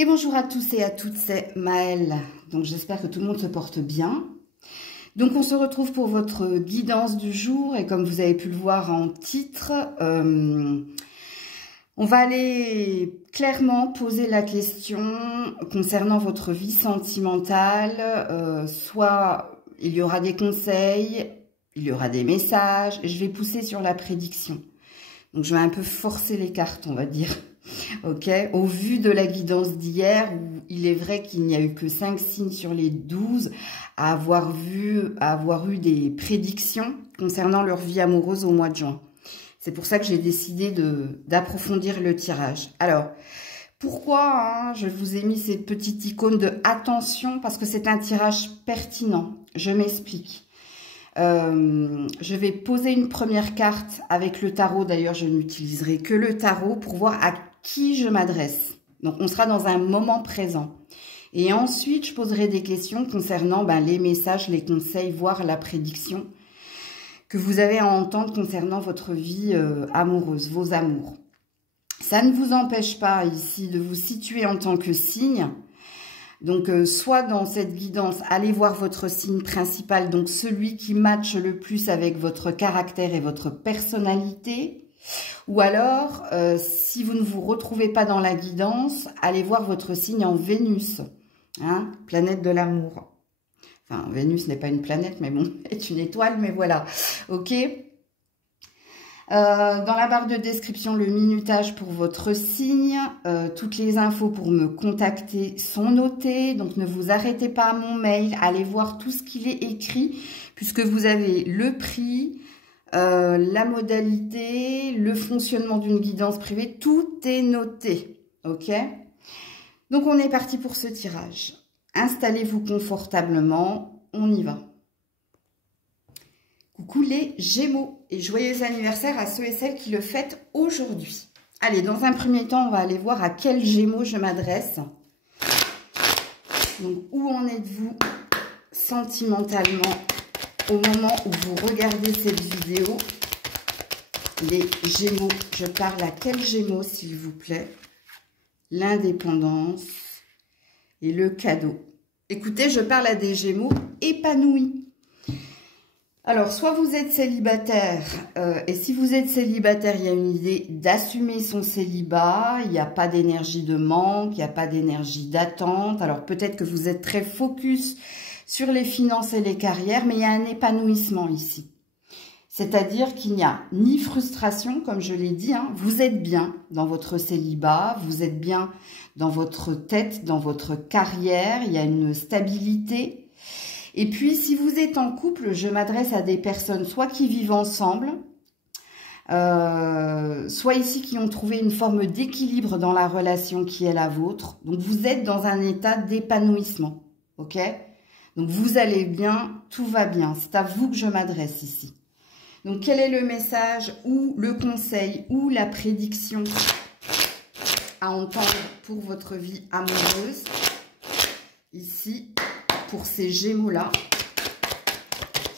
Et bonjour à tous et à toutes, c'est Maëlle. Donc j'espère que tout le monde se porte bien. Donc on se retrouve pour votre guidance du jour et comme vous avez pu le voir en titre, on va aller clairement poser la question concernant votre vie sentimentale. Soit il y aura des conseils, il y aura des messages et je vais pousser sur la prédiction. Donc je vais un peu forcer les cartes, on va dire. Ok, au vu de la guidance d'hier, où il est vrai qu'il n'y a eu que 5 signes sur les 12 à avoir eu des prédictions concernant leur vie amoureuse au mois de juin. C'est pour ça que j'ai décidé d'approfondir le tirage. Alors, pourquoi je vous ai mis ces petites icônes de attention? Parce que c'est un tirage pertinent. Je m'explique. Je vais poser une première carte avec le tarot. D'ailleurs, je n'utiliserai que le tarot pour voir à qui je m'adresse. Donc, on sera dans un moment présent. Et ensuite, je poserai des questions concernant les messages, les conseils, voire la prédiction que vous avez à entendre concernant votre vie amoureuse, vos amours. Ça ne vous empêche pas ici de vous situer en tant que signe. Donc, soit dans cette guidance, allez voir votre signe principal, donc celui qui matche le plus avec votre caractère et votre personnalité. Ou alors, si vous ne vous retrouvez pas dans la guidance, allez voir votre signe en Vénus, planète de l'amour. Enfin, Vénus n'est pas une planète, mais bon, est une étoile, mais voilà. Ok. Dans la barre de description, le minutage pour votre signe. Toutes les infos pour me contacter sont notées. Donc, ne vous arrêtez pas à mon mail. Allez voir tout ce qu'il est écrit, puisque vous avez le prix, la modalité, le fonctionnement d'une guidance privée. Tout est noté. Ok? Donc, on est parti pour ce tirage. Installez-vous confortablement. On y va. Coucou les Gémeaux et joyeux anniversaire à ceux et celles qui le fêtent aujourd'hui. Allez, dans un premier temps, on va aller voir à quel Gémeaux je m'adresse. Donc, où en êtes-vous sentimentalement au moment où vous regardez cette vidéo? Les Gémeaux, je parle à quel Gémeaux, s'il vous plaît? L'indépendance et le cadeau. Écoutez, je parle à des Gémeaux épanouis. Alors, soit vous êtes célibataire, et si vous êtes célibataire, il y a une idée d'assumer son célibat, il n'y a pas d'énergie de manque, il n'y a pas d'énergie d'attente. Alors, peut-être que vous êtes très focus sur les finances et les carrières, mais il y a un épanouissement ici. C'est-à-dire qu'il n'y a ni frustration, comme je l'ai dit, vous êtes bien dans votre célibat, vous êtes bien dans votre tête, dans votre carrière, il y a une stabilité. Et puis, si vous êtes en couple, je m'adresse à des personnes soit qui vivent ensemble, soit ici qui ont trouvé une forme d'équilibre dans la relation qui est la vôtre. Donc, vous êtes dans un état d'épanouissement, ok? Donc, vous allez bien, tout va bien. C'est à vous que je m'adresse ici. Donc, quel est le message ou le conseil ou la prédiction à entendre pour votre vie amoureuse ici? Pour ces Gémeaux-là,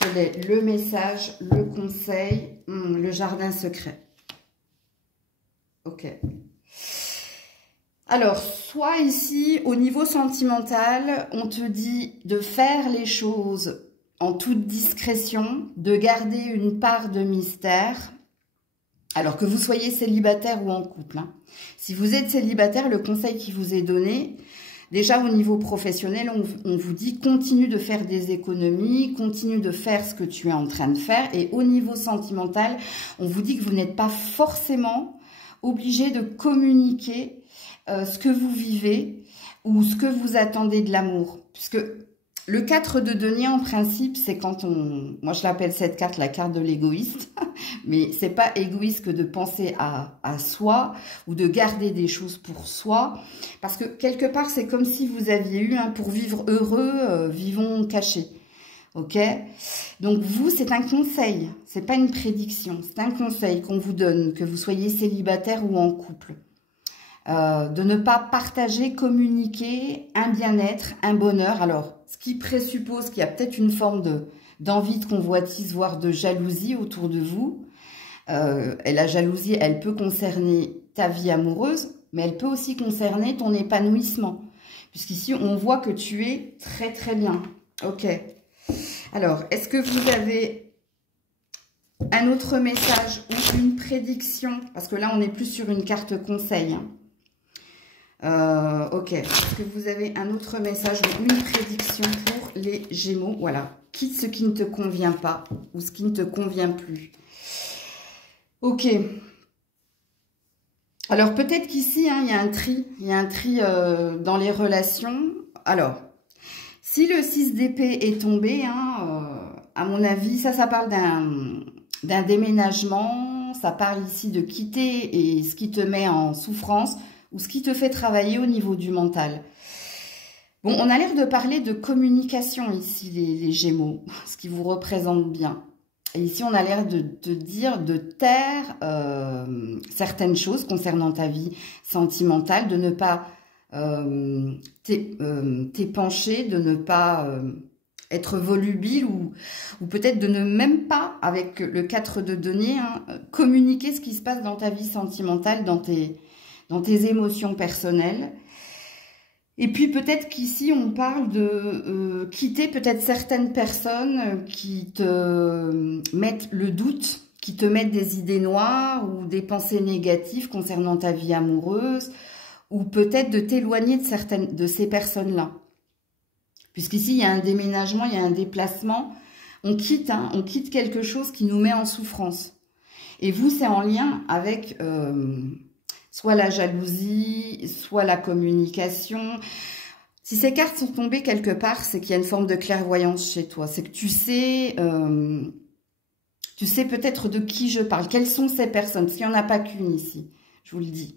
quel est le message, le conseil, le jardin secret? Ok. Alors, soit ici, au niveau sentimental, on te dit de faire les choses en toute discrétion, de garder une part de mystère, alors que vous soyez célibataire ou en couple. Si vous êtes célibataire, le conseil qui vous est donné, déjà, au niveau professionnel, on vous dit continue de faire des économies, continue de faire ce que tu es en train de faire. Et au niveau sentimental, on vous dit que vous n'êtes pas forcément obligé de communiquer ce que vous vivez ou ce que vous attendez de l'amour. Puisque le 4 de denier, en principe, c'est quand on... Moi, je l'appelle cette carte la carte de l'égoïste. Mais c'est pas égoïste que de penser à soi ou de garder des choses pour soi. Parce que quelque part, c'est comme si vous aviez eu pour vivre heureux, vivons cachés. Ok? Donc vous, c'est un conseil. C'est pas une prédiction. C'est un conseil qu'on vous donne, que vous soyez célibataire ou en couple. De ne pas partager, communiquer un bien-être, un bonheur. Alors, ce qui présuppose qu'il y a peut-être une forme d'envie, de convoitise, voire de jalousie autour de vous. Et la jalousie, elle peut concerner ta vie amoureuse, mais elle peut aussi concerner ton épanouissement. Puisqu'ici, on voit que tu es très très bien. Ok. Alors, est-ce que vous avez un autre message ou une prédiction? Parce que là, on est plus sur une carte conseil. Ok. Est-ce que vous avez un autre message ou une prédiction pour les Gémeaux? Voilà. Quitte ce qui ne te convient pas ou ce qui ne te convient plus. Ok. Alors, peut-être qu'ici, hein, il y a un tri. Il y a un tri dans les relations. Alors, si le 6 d'épée est tombé, hein, à mon avis, ça parle d'un déménagement. Ça parle ici de quitter et ce qui te met en souffrance ou ce qui te fait travailler au niveau du mental. Bon, on a l'air de parler de communication ici, les Gémeaux, ce qui vous représente bien. Et ici, on a l'air de te dire de taire certaines choses concernant ta vie sentimentale, de ne pas t'épancher, de ne pas être volubile ou peut-être de ne même pas, avec le 4 de denier, hein, communiquer ce qui se passe dans ta vie sentimentale, dans tes émotions personnelles. Et puis peut-être qu'ici, on parle de quitter peut-être certaines personnes qui te mettent le doute, qui te mettent des idées noires ou des pensées négatives concernant ta vie amoureuse, ou peut-être de t'éloigner de ces personnes-là. Puisqu'ici, il y a un déménagement, il y a un déplacement. On quitte, hein, on quitte quelque chose qui nous met en souffrance. Et vous, c'est en lien avec... soit la jalousie, soit la communication. Si ces cartes sont tombées quelque part, c'est qu'il y a une forme de clairvoyance chez toi. C'est que tu sais peut-être de qui je parle. Quelles sont ces personnes? Parce qu'il n'y en a pas qu'une ici, je vous le dis.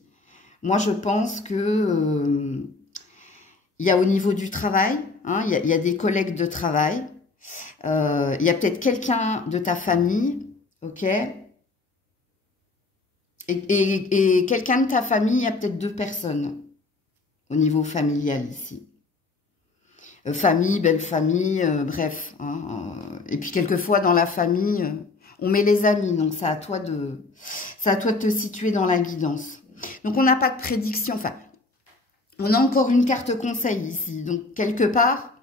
Moi, je pense que il y a au niveau du travail, hein, il y a des collègues de travail. Il y a peut-être quelqu'un de ta famille, ok? Et quelqu'un de ta famille, il y a peut-être 2 personnes au niveau familial ici. Famille, belle famille, bref. Hein, et puis quelquefois dans la famille, on met les amis. Donc c'est à toi de te situer dans la guidance. Donc on n'a pas de prédiction. Enfin, on a encore une carte conseil ici. Donc quelque part,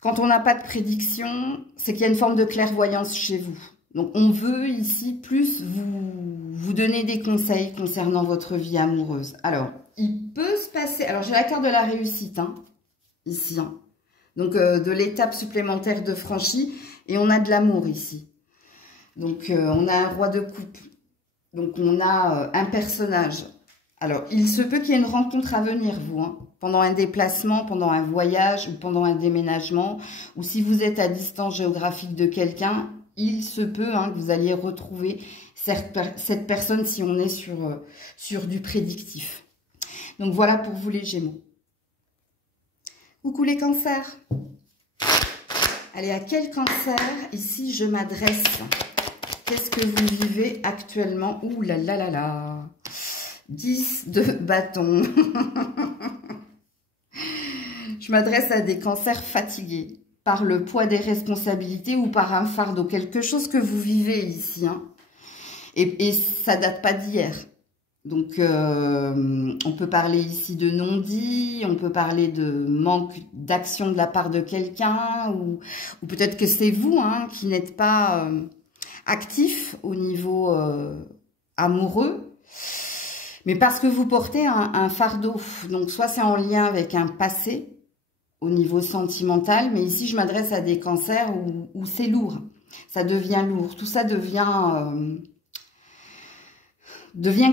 quand on n'a pas de prédiction, c'est qu'il y a une forme de clairvoyance chez vous. Donc, on veut ici plus vous donner des conseils concernant votre vie amoureuse. Alors, il peut se passer... Alors, j'ai la carte de la réussite, hein, ici. Hein. Donc, de l'étape supplémentaire de franchie. Et on a de l'amour ici. Donc, on a un roi de coupe. Donc, on a un personnage. Alors, il se peut qu'il y ait une rencontre à venir, vous, hein, pendant un déplacement, pendant un voyage ou pendant un déménagement. Ou si vous êtes à distance géographique de quelqu'un... Il se peut hein, que vous alliez retrouver cette personne si on est sur du prédictif. Donc voilà pour vous les Gémeaux. Coucou les cancers. Allez, à quel cancer ici je m'adresse? Qu'est-ce que vous vivez actuellement? Ouh là là là là. 10 de bâton. Je m'adresse à des cancers fatigués. Par le poids des responsabilités ou par un fardeau, quelque chose que vous vivez ici. Hein. Et ça date pas d'hier. Donc, on peut parler ici de non-dit, on peut parler de manque d'action de la part de quelqu'un, ou peut-être que c'est vous hein, qui n'êtes pas actif au niveau amoureux, mais parce que vous portez un fardeau. Donc, soit c'est en lien avec un passé, au niveau sentimental, mais ici je m'adresse à des cancers où c'est lourd, ça devient lourd, tout ça devient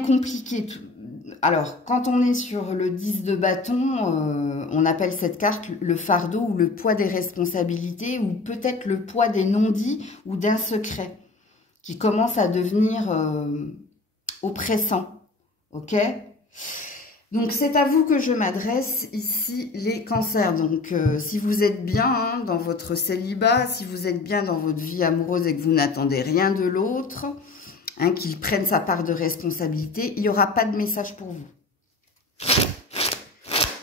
compliqué. Alors quand on est sur le 10 de bâton, on appelle cette carte le fardeau ou le poids des responsabilités ou peut-être le poids des non-dits ou d'un secret qui commence à devenir oppressant, ok ? Donc, c'est à vous que je m'adresse ici, les cancers. Donc, si vous êtes bien hein, dans votre célibat, si vous êtes bien dans votre vie amoureuse et que vous n'attendez rien de l'autre, hein, qu'il prenne sa part de responsabilité, il n'y aura pas de message pour vous.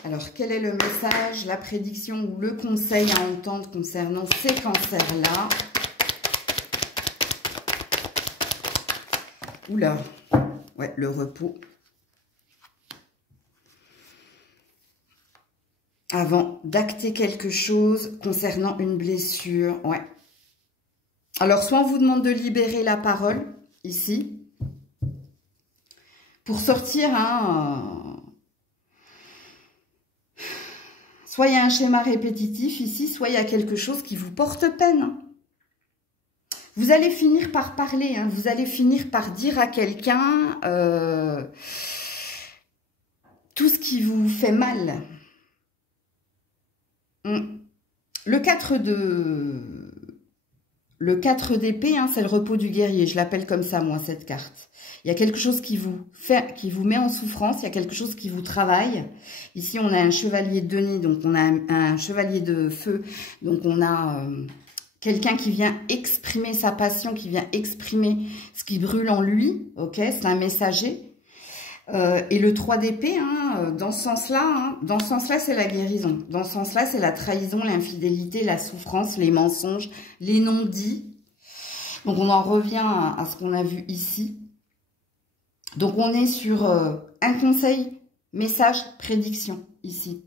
Alors, quel est le message, la prédiction ou le conseil à entendre concernant ces cancers-là? Oula, ouais, le repos. avant d'acter quelque chose concernant une blessure. Ouais. Alors, soit on vous demande de libérer la parole, ici, pour sortir, hein, soit il y a un schéma répétitif ici, soit il y a quelque chose qui vous porte peine. Vous allez finir par parler, hein, vous allez finir par dire à quelqu'un tout ce qui vous fait mal. Le 4 d'épée, hein, c'est le repos du guerrier. Je l'appelle comme ça, moi, cette carte. Il y a quelque chose qui vous met en souffrance. Il y a quelque chose qui vous travaille. Ici, on a un chevalier de denier, donc on a un chevalier de feu. Donc, on a quelqu'un qui vient exprimer sa passion, qui vient exprimer ce qui brûle en lui. Ok, c'est un messager. Et le 3 d'épée, hein, dans ce sens-là, c'est la guérison. Dans ce sens-là, c'est la trahison, l'infidélité, la souffrance, les mensonges, les non-dits. Donc, on en revient à ce qu'on a vu ici. Donc, on est sur un conseil, message, prédiction, ici.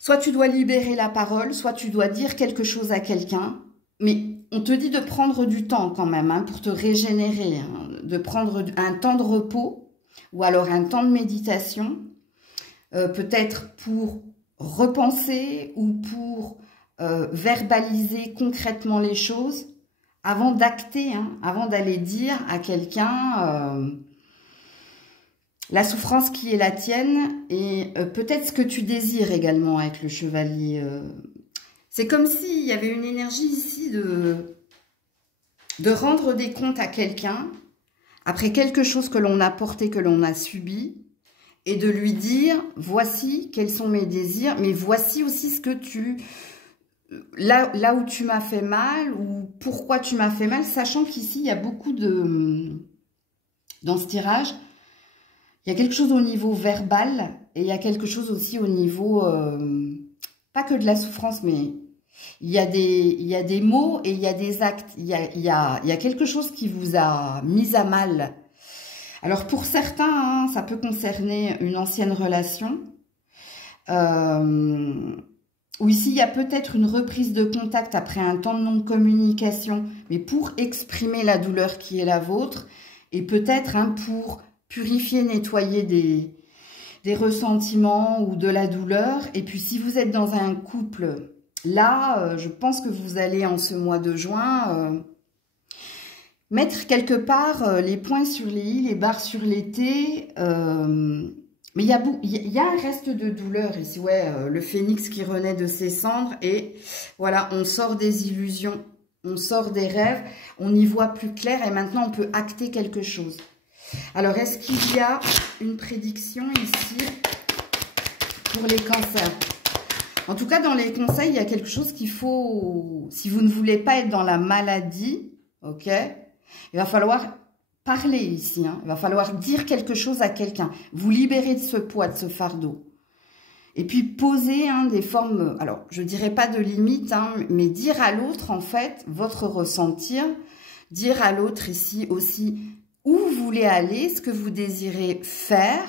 Soit tu dois libérer la parole, soit tu dois dire quelque chose à quelqu'un. Mais on te dit de prendre du temps quand même, hein, pour te régénérer, hein, de prendre un temps de repos. Ou alors un temps de méditation, peut-être pour repenser ou pour verbaliser concrètement les choses avant d'acter, hein, avant d'aller dire à quelqu'un la souffrance qui est la tienne et peut-être ce que tu désires également avec le chevalier. C'est comme s'il y avait une énergie ici de rendre des comptes à quelqu'un après quelque chose que l'on a porté, que l'on a subi, et de lui dire, voici quels sont mes désirs, mais voici aussi ce que là où tu m'as fait mal, ou pourquoi tu m'as fait mal, sachant qu'ici, il y a beaucoup dans ce tirage, il y a quelque chose au niveau verbal, et il y a quelque chose aussi au niveau, pas que de la souffrance, mais il y a des mots et il y a des actes. Il y a quelque chose qui vous a mis à mal. Alors, pour certains, hein, ça peut concerner une ancienne relation. Ou ici, il y a peut-être une reprise de contact après un temps de non-communication, mais pour exprimer la douleur qui est la vôtre. Et peut-être, hein, pour purifier, nettoyer des ressentiments ou de la douleur. Et puis, si vous êtes dans un couple... Là, je pense que vous allez, en ce mois de juin, mettre quelque part les points sur les i, les barres sur les t. Mais il y a un reste de douleur ici. Ouais, le phénix qui renaît de ses cendres. Et voilà, on sort des illusions, on sort des rêves, on y voit plus clair. Et maintenant, on peut acter quelque chose. Alors, est-ce qu'il y a une prédiction ici pour les cancers ? En tout cas, dans les conseils, il y a quelque chose qu'il faut... Si vous ne voulez pas être dans la maladie, ok, il va falloir parler ici. Hein, il va falloir dire quelque chose à quelqu'un. Vous libérer de ce poids, de ce fardeau. Et puis poser, hein, des formes... Alors, je ne dirais pas de limite, hein, mais dire à l'autre, en fait, votre ressentir. Dire à l'autre ici aussi où vous voulez aller, ce que vous désirez faire.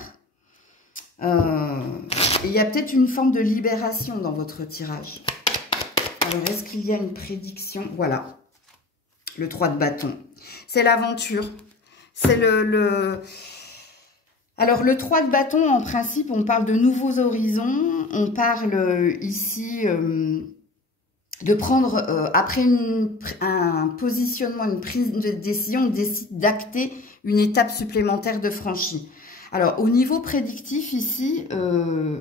Et il y a peut-être une forme de libération dans votre tirage. Alors, est-ce qu'il y a une prédiction? Voilà, le 3 de bâton. C'est l'aventure. C'est Alors, le 3 de bâton, en principe, on parle de nouveaux horizons. On parle ici de prendre, après un positionnement, une prise de décision, on décide d'acter une étape supplémentaire de franchie. Alors, au niveau prédictif ici,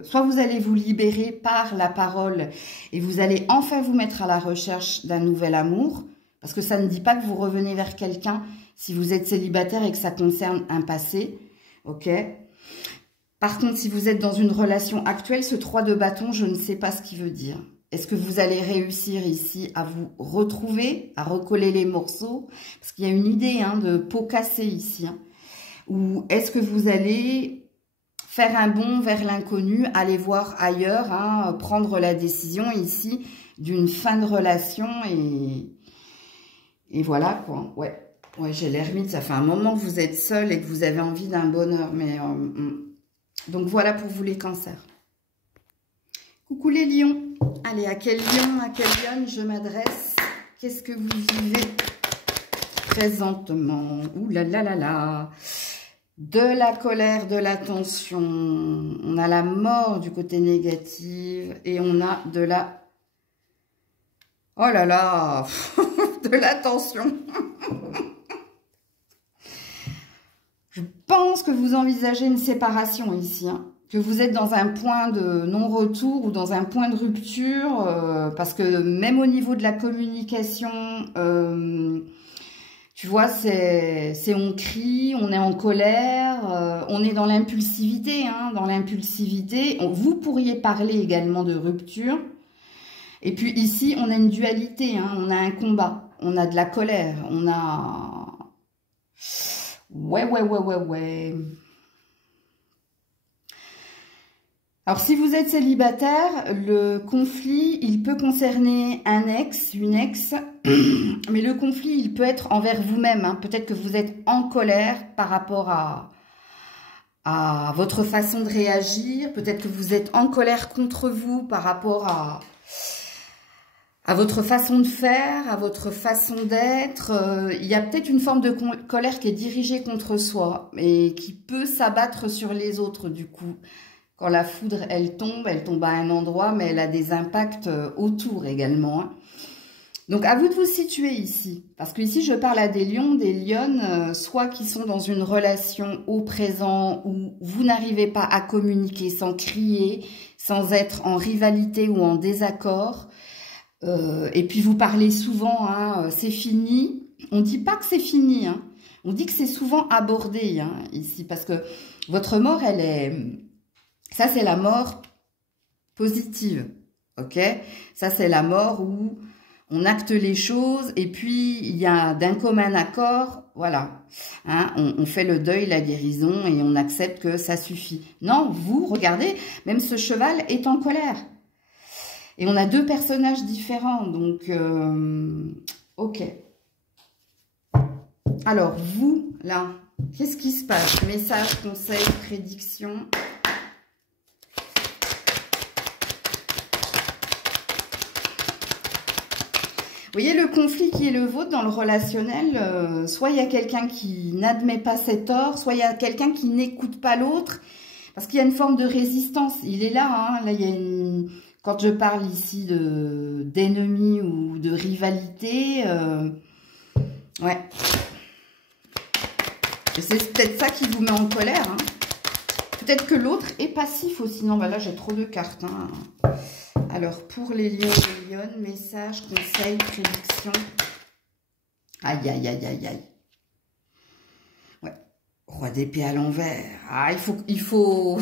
soit vous allez vous libérer par la parole et vous allez enfin vous mettre à la recherche d'un nouvel amour, parce que ça ne dit pas que vous revenez vers quelqu'un si vous êtes célibataire et que ça concerne un passé, ok? Par contre, si vous êtes dans une relation actuelle, ce 3 de bâton, je ne sais pas ce qu'il veut dire. Est-ce que vous allez réussir ici à vous retrouver, à recoller les morceaux? Parce qu'il y a une idée, hein, de pot cassé ici, hein. Ou est-ce que vous allez faire un bond vers l'inconnu, aller voir ailleurs, hein, prendre la décision ici d'une fin de relation et voilà quoi. Ouais, j'ai l'ermite, ça fait un moment que vous êtes seul et que vous avez envie d'un bonheur. Mais donc voilà pour vous les cancers. Coucou les lions. Allez, à quel lion, à quelle lionne je m'adresse? Qu'est-ce que vous vivez présentement? Ouh là là là là. De la colère, de la tension. On a la mort du côté négatif et on a de la... Oh là là. De la tension. Je pense que vous envisagez une séparation ici, hein. Que vous êtes dans un point de non-retour ou dans un point de rupture, parce que même au niveau de la communication, tu vois, c'est on crie, on est en colère, on est dans l'impulsivité, hein, dans l'impulsivité. Vous pourriez parler également de rupture. Et puis ici, on a une dualité, hein, on a un combat, on a de la colère, on a... Ouais. Alors, si vous êtes célibataire, le conflit, il peut concerner un ex, une ex, mais le conflit, il peut être envers vous-même, hein. Peut-être que vous êtes en colère par rapport à votre façon de réagir. Peut-être que vous êtes en colère contre vous par rapport à votre façon de faire, à votre façon d'être. Il y a peut-être une forme de colère qui est dirigée contre soi et qui peut s'abattre sur les autres, du coup. Quand la foudre, elle tombe à un endroit, mais elle a des impacts autour également, hein. Donc, à vous de vous situer ici. Parce que ici, je parle à des lions, des lionnes, soit qui sont dans une relation au présent où vous n'arrivez pas à communiquer sans crier, sans être en rivalité ou en désaccord. Et puis, vous parlez souvent, hein, c'est fini. On ne dit pas que c'est fini, hein. On dit que c'est souvent abordé, hein, ici. Parce que votre mort, elle est... Ça, c'est la mort positive, ok? Ça, c'est la mort où on acte les choses et puis il y a d'un commun accord, voilà. Hein, on fait le deuil, la guérison et on accepte que ça suffit. Non, vous, regardez, même ce cheval est en colère. Et on a deux personnages différents, donc, ok. Alors, vous, là, qu'est-ce qui se passe? Message, conseil, prédiction. Vous voyez le conflit qui est le vôtre dans le relationnel, soit il y a quelqu'un qui n'admet pas ses torts, soit il y a quelqu'un qui n'écoute pas l'autre, parce qu'il y a une forme de résistance. Il est là, hein, là il y a une... Quand je parle ici d'ennemis ou de rivalité, ouais. C'est peut-être ça qui vous met en colère, hein. Peut-être que l'autre est passif aussi. Non, bah là j'ai trop de cartes, hein. Alors, pour les lions et les lionnes, message, conseil, prédiction. Aïe, aïe, aïe, aïe, aïe. Ouais. Roi d'épée à l'envers. Ah, il faut...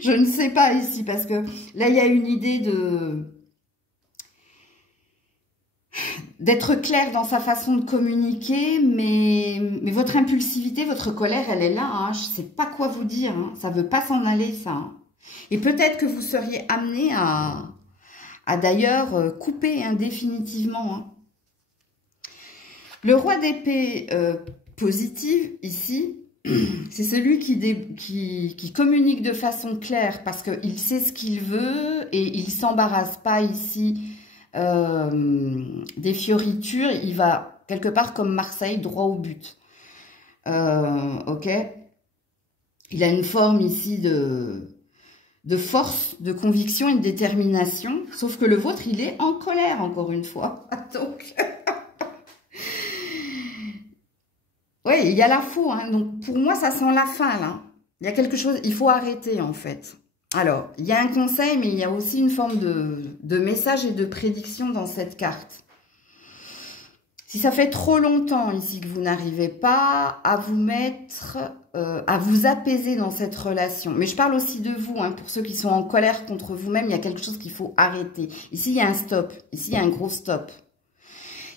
Je ne sais pas ici, parce que là, il y a une idée d'être clair dans sa façon de communiquer, mais votre impulsivité, votre colère, elle est là, hein. Je ne sais pas quoi vous dire, hein. Ça ne veut pas s'en aller, ça, hein. Et peut-être que vous seriez amené à d'ailleurs couper, hein, définitivement, hein. Le roi d'épée positive, ici, c'est celui qui communique de façon claire parce qu'il sait ce qu'il veut et il ne s'embarrasse pas ici des fioritures. Il va quelque part comme Marseille, droit au but. Ok. Il a une forme ici de force, de conviction et de détermination. Sauf que le vôtre, il est en colère, encore une fois. Donc, oui, il y a la faux, hein. Donc, pour moi, ça sent la fin, là. Il y a quelque chose, il faut arrêter, en fait. Alors, il y a un conseil, mais il y a aussi une forme de message et de prédiction dans cette carte. Si ça fait trop longtemps ici que vous n'arrivez pas à vous mettre, à vous apaiser dans cette relation, mais je parle aussi de vous, hein, pour ceux qui sont en colère contre vous-même, il y a quelque chose qu'il faut arrêter. Ici, il y a un stop. Ici, il y a un gros stop.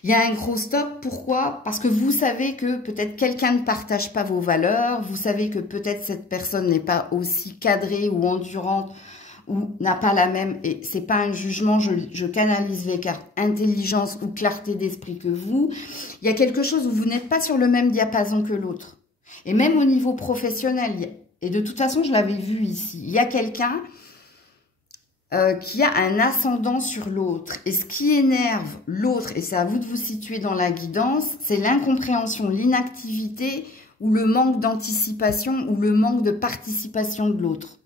Il y a un gros stop, pourquoi? Parce que vous savez que peut-être quelqu'un ne partage pas vos valeurs, vous savez que peut-être cette personne n'est pas aussi cadrée ou endurante ou n'a pas la même, et c'est pas un jugement, je canalise les cartes, intelligence ou clarté d'esprit que vous. Il y a quelque chose où vous n'êtes pas sur le même diapason que l'autre. Et même au niveau professionnel, Et de toute façon, je l'avais vu ici. Il y a quelqu'un qui a un ascendant sur l'autre. Et ce qui énerve l'autre, et c'est à vous de vous situer dans la guidance, c'est l'incompréhension, l'inactivité ou le manque d'anticipation ou le manque de participation de l'autre.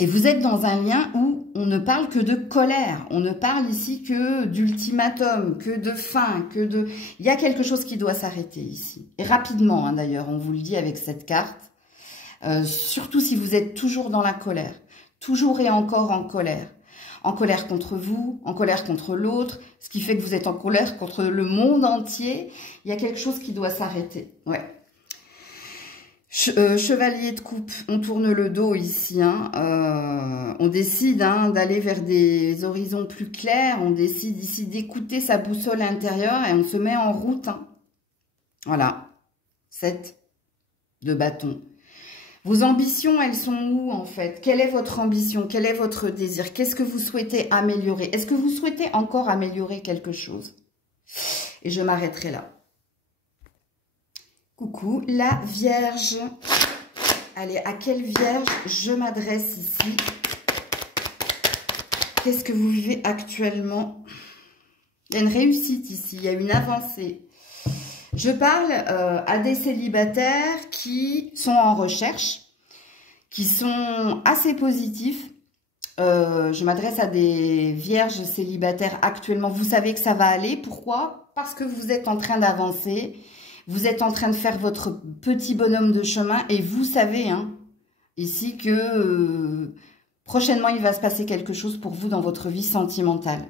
Et vous êtes dans un lien où on ne parle que de colère. On ne parle ici que d'ultimatum, que de fin, que de... Il y a quelque chose qui doit s'arrêter ici. Et rapidement, hein, d'ailleurs, on vous le dit avec cette carte. Surtout si vous êtes toujours dans la colère. Toujours et encore en colère. En colère contre vous, en colère contre l'autre, ce qui fait que vous êtes en colère contre le monde entier. Il y a quelque chose qui doit s'arrêter. Ouais. Chevalier de coupe, on tourne le dos ici. Hein. On décide d'aller vers des horizons plus clairs. On décide ici d'écouter sa boussole intérieure et on se met en route. Hein. Voilà. 7 de bâton. Vos ambitions, elles sont où en fait? Quelle est votre ambition? Quel est votre désir? Qu'est-ce que vous souhaitez améliorer? Est-ce que vous souhaitez encore améliorer quelque chose? Et je m'arrêterai là. Coucou, la Vierge. Allez, à quelle Vierge je m'adresse ici? Qu'est-ce que vous vivez actuellement? Il y a une réussite ici, il y a une avancée. Je parle à des célibataires qui sont en recherche, qui sont assez positifs. Je m'adresse à des vierges célibataires actuellement. Vous savez que ça va aller. Pourquoi? Parce que vous êtes en train d'avancer. Vous êtes en train de faire votre petit bonhomme de chemin. Et vous savez ici que prochainement, il va se passer quelque chose pour vous dans votre vie sentimentale.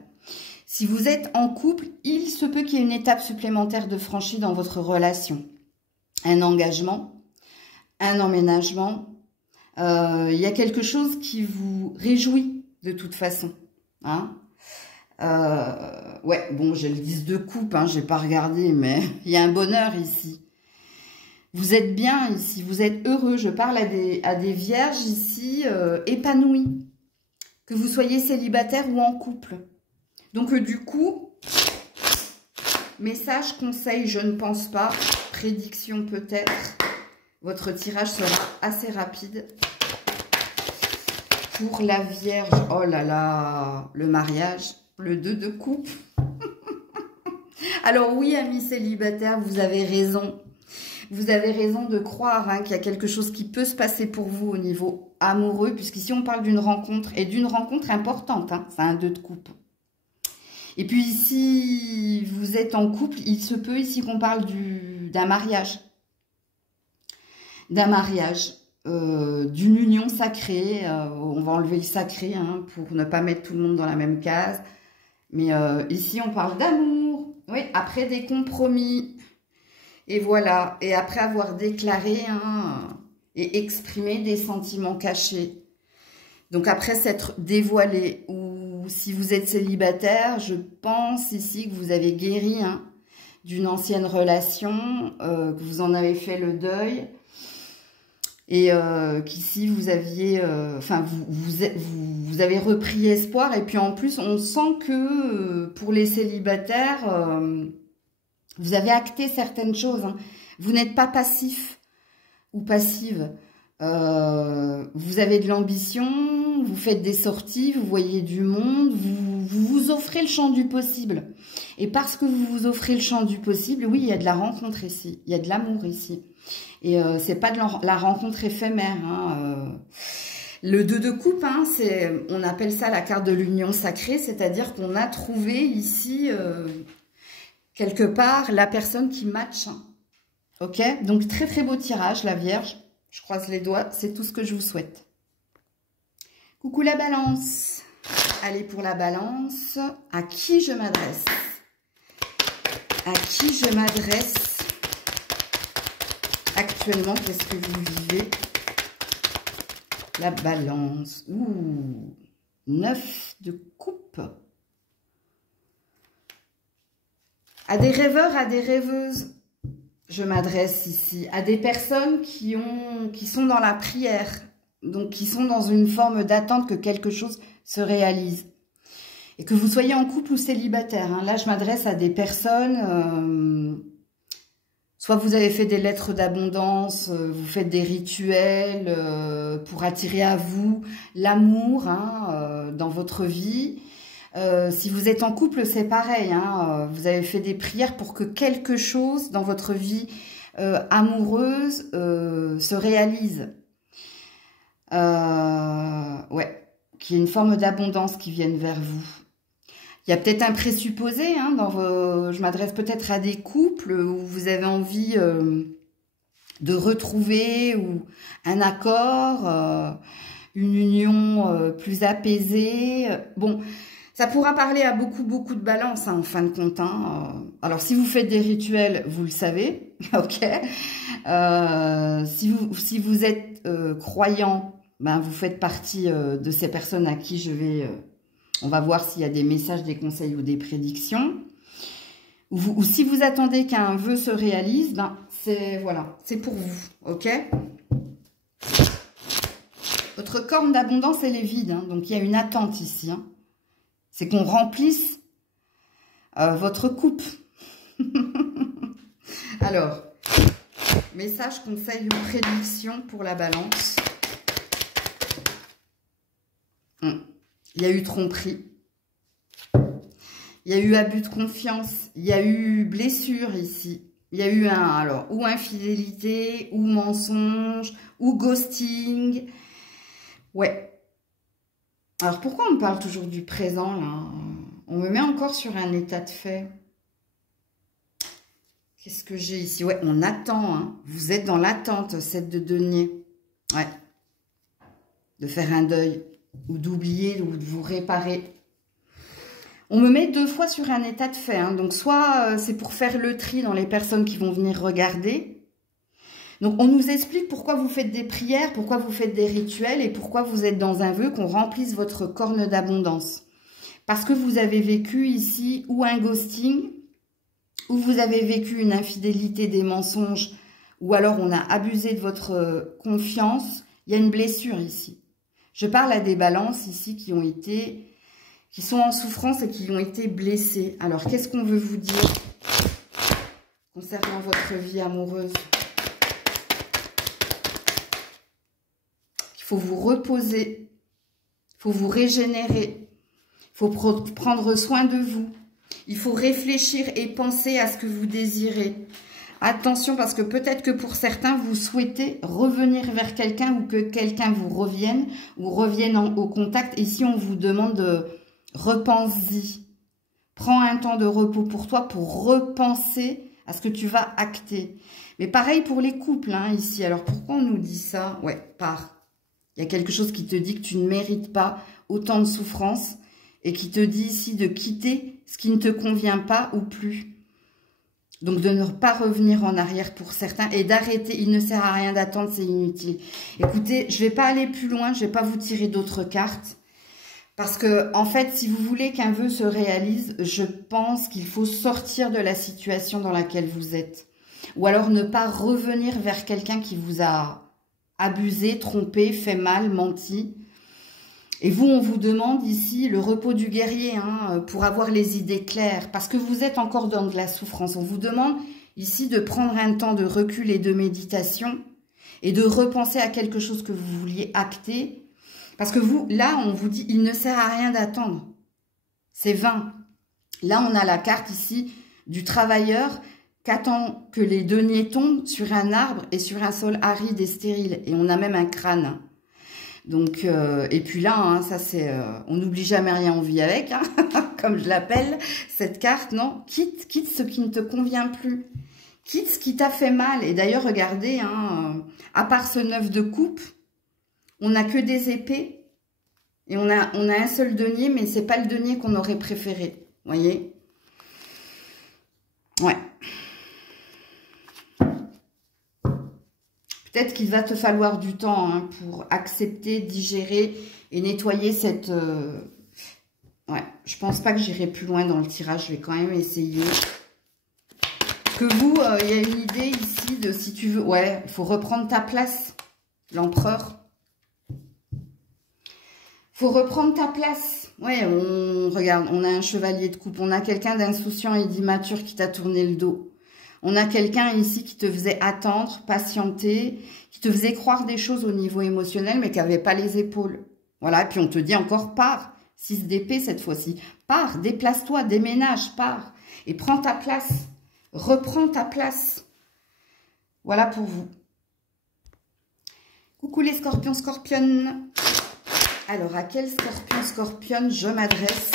Si vous êtes en couple, il se peut qu'il y ait une étape supplémentaire de franchie dans votre relation. Un engagement, un emménagement. Il y a quelque chose qui vous réjouit de toute façon. Hein. Ouais, bon, j'ai le 10 de coupe, j'ai pas regardé, mais il y a un bonheur ici. Vous êtes bien ici, vous êtes heureux. Je parle à des vierges ici épanouies. Que vous soyez célibataire ou en couple. Donc, du coup, message, conseil, je ne pense pas. Prédiction, peut-être. Votre tirage sera assez rapide. Pour la Vierge, oh là là, le mariage, le 2 de coupe. Alors oui, amis célibataires, vous avez raison. Vous avez raison de croire qu'il y a quelque chose qui peut se passer pour vous au niveau amoureux. Puisqu'ici, on parle d'une rencontre et d'une rencontre importante. C'est un 2 de coupe. Et puis, si vous êtes en couple, il se peut ici qu'on parle d'un mariage. D'un mariage, d'une union sacrée. On va enlever le sacré pour ne pas mettre tout le monde dans la même case. Mais ici, on parle d'amour. Oui, après des compromis. Et voilà. Et après avoir déclaré et exprimé des sentiments cachés. Donc, après s'être dévoilé ou si vous êtes célibataire, je pense ici que vous avez guéri d'une ancienne relation, que vous en avez fait le deuil et qu'ici vous aviez, vous avez repris espoir. Et puis en plus, on sent que pour les célibataires, vous avez acté certaines choses. Vous n'êtes pas passif ou passive. Vous avez de l'ambition, vous faites des sorties, vous voyez du monde, vous offrez le champ du possible. Et parce que vous vous offrez le champ du possible, oui, il y a de la rencontre ici, il y a de l'amour ici. Et c'est pas de la rencontre éphémère. Le 2 de coupe, on appelle ça la carte de l'union sacrée, c'est-à-dire qu'on a trouvé ici, quelque part, la personne qui match. Ok, donc très très beau tirage, la Vierge. Je croise les doigts, c'est tout ce que je vous souhaite. Coucou la Balance. Allez, pour la Balance, à qui je m'adresse? À qui je m'adresse actuellement? Qu'est-ce que vous vivez? La Balance. Ouh, 9 de coupe. À des rêveurs, à des rêveuses. Je m'adresse ici à des personnes qui sont dans la prière, donc qui sont dans une forme d'attente que quelque chose se réalise. Et que vous soyez en couple ou célibataire, là je m'adresse à des personnes, Soit vous avez fait des lettres d'abondance, vous faites des rituels pour attirer à vous l'amour hein, dans votre vie. Si vous êtes en couple, c'est pareil. Hein, vous avez fait des prières pour que quelque chose dans votre vie amoureuse se réalise. Ouais, qu'il y ait une forme d'abondance qui vienne vers vous. Il y a peut-être un présupposé, hein, je m'adresse peut-être à des couples où vous avez envie de retrouver ou un accord, une union plus apaisée. Bon, ça pourra parler à beaucoup de balance hein, en fin de compte. Hein. Alors, si vous faites des rituels, vous le savez, ok. Si vous êtes croyant, ben, vous faites partie de ces personnes à qui je vais... on va voir s'il y a des messages, des conseils ou des prédictions. Ou si vous attendez qu'un vœu se réalise, ben voilà, c'est pour vous, ok? Votre corne d'abondance, elle est vide, hein, donc il y a une attente ici. Hein. C'est qu'on remplisse votre coupe. Alors, message, conseil ou prédiction pour la balance. Il y a eu tromperie. Il y a eu abus de confiance. Il y a eu blessure ici. Il y a eu ou infidélité, ou mensonge, ou ghosting. Ouais. Alors, pourquoi on me parle toujours du présent, là? On me met encore sur un état de fait. Qu'est-ce que j'ai ici? Ouais, on attend. Hein. Vous êtes dans l'attente, 7 de denier. Ouais. De faire un deuil. Ou d'oublier, ou de vous réparer. On me met 2 fois sur un état de fait. Hein. Donc, soit c'est pour faire le tri dans les personnes qui vont venir regarder. Donc, on nous explique pourquoi vous faites des prières, pourquoi vous faites des rituels et pourquoi vous êtes dans un vœu qu'on remplisse votre corne d'abondance. Parce que vous avez vécu ici ou un ghosting, ou vous avez vécu une infidélité, des mensonges, ou alors on a abusé de votre confiance. Il y a une blessure ici. Je parle à des balances ici qui sont en souffrance et qui ont été blessées. Alors, qu'est-ce qu'on veut vous dire concernant votre vie amoureuse? Il faut vous reposer, il faut vous régénérer, il faut prendre soin de vous. Il faut réfléchir et penser à ce que vous désirez. Attention, parce que peut-être que pour certains, vous souhaitez revenir vers quelqu'un ou que quelqu'un vous revienne ou revienne au contact. Ici, on vous demande de repense-y. Prends un temps de repos pour toi pour repenser à ce que tu vas acter. Mais pareil pour les couples, hein, ici. Alors, pourquoi on nous dit ça? Ouais, il y a quelque chose qui te dit que tu ne mérites pas autant de souffrance et qui te dit ici de quitter ce qui ne te convient pas ou plus. Donc, de ne pas revenir en arrière pour certains et d'arrêter. Il ne sert à rien d'attendre, c'est inutile. Écoutez, je ne vais pas aller plus loin, je ne vais pas vous tirer d'autres cartes. Parce que, en fait, si vous voulez qu'un vœu se réalise, je pense qu'il faut sortir de la situation dans laquelle vous êtes. Ou alors ne pas revenir vers quelqu'un qui vous a abusé, trompé, fait mal, menti. Et vous, on vous demande ici le repos du guerrier hein, pour avoir les idées claires. Parce que vous êtes encore dans de la souffrance. On vous demande ici de prendre un temps de recul et de méditation et de repenser à quelque chose que vous vouliez acter. Parce que vous, là, on vous dit, il ne sert à rien d'attendre. C'est vain. Là, on a la carte ici du travailleur qui attend que les deniers tombent sur un arbre et sur un sol aride et stérile. Et on a même un crâne. Donc, et puis là, hein, ça c'est, on n'oublie jamais rien, on vit avec, hein, comme je l'appelle, cette carte, non, quitte ce qui ne te convient plus, quitte ce qui t'a fait mal. Et d'ailleurs, regardez, hein, à part ce 9 de coupe, on n'a que des épées, et on a un seul denier, mais c'est pas le denier qu'on aurait préféré, voyez. Ouais. Peut-être qu'il va te falloir du temps hein, pour accepter, digérer et nettoyer cette... Ouais, je pense pas que j'irai plus loin dans le tirage. Je vais quand même essayer. Que vous, il y a une idée ici de si tu veux... Ouais, il faut reprendre ta place, l'empereur. Faut reprendre ta place. Ouais, regarde, on a un chevalier de coupe. On a quelqu'un d'insouciant et d'immature qui t'a tourné le dos. On a quelqu'un ici qui te faisait attendre, patienter, qui te faisait croire des choses au niveau émotionnel, mais qui n'avait pas les épaules. Voilà, et puis on te dit encore, pars. 6 d'épée cette fois-ci. Pars, déplace-toi, déménage, pars. Et prends ta place. Reprends ta place. Voilà pour vous. Coucou les scorpions, scorpionnes. Alors, à quel scorpion, scorpionne je m'adresse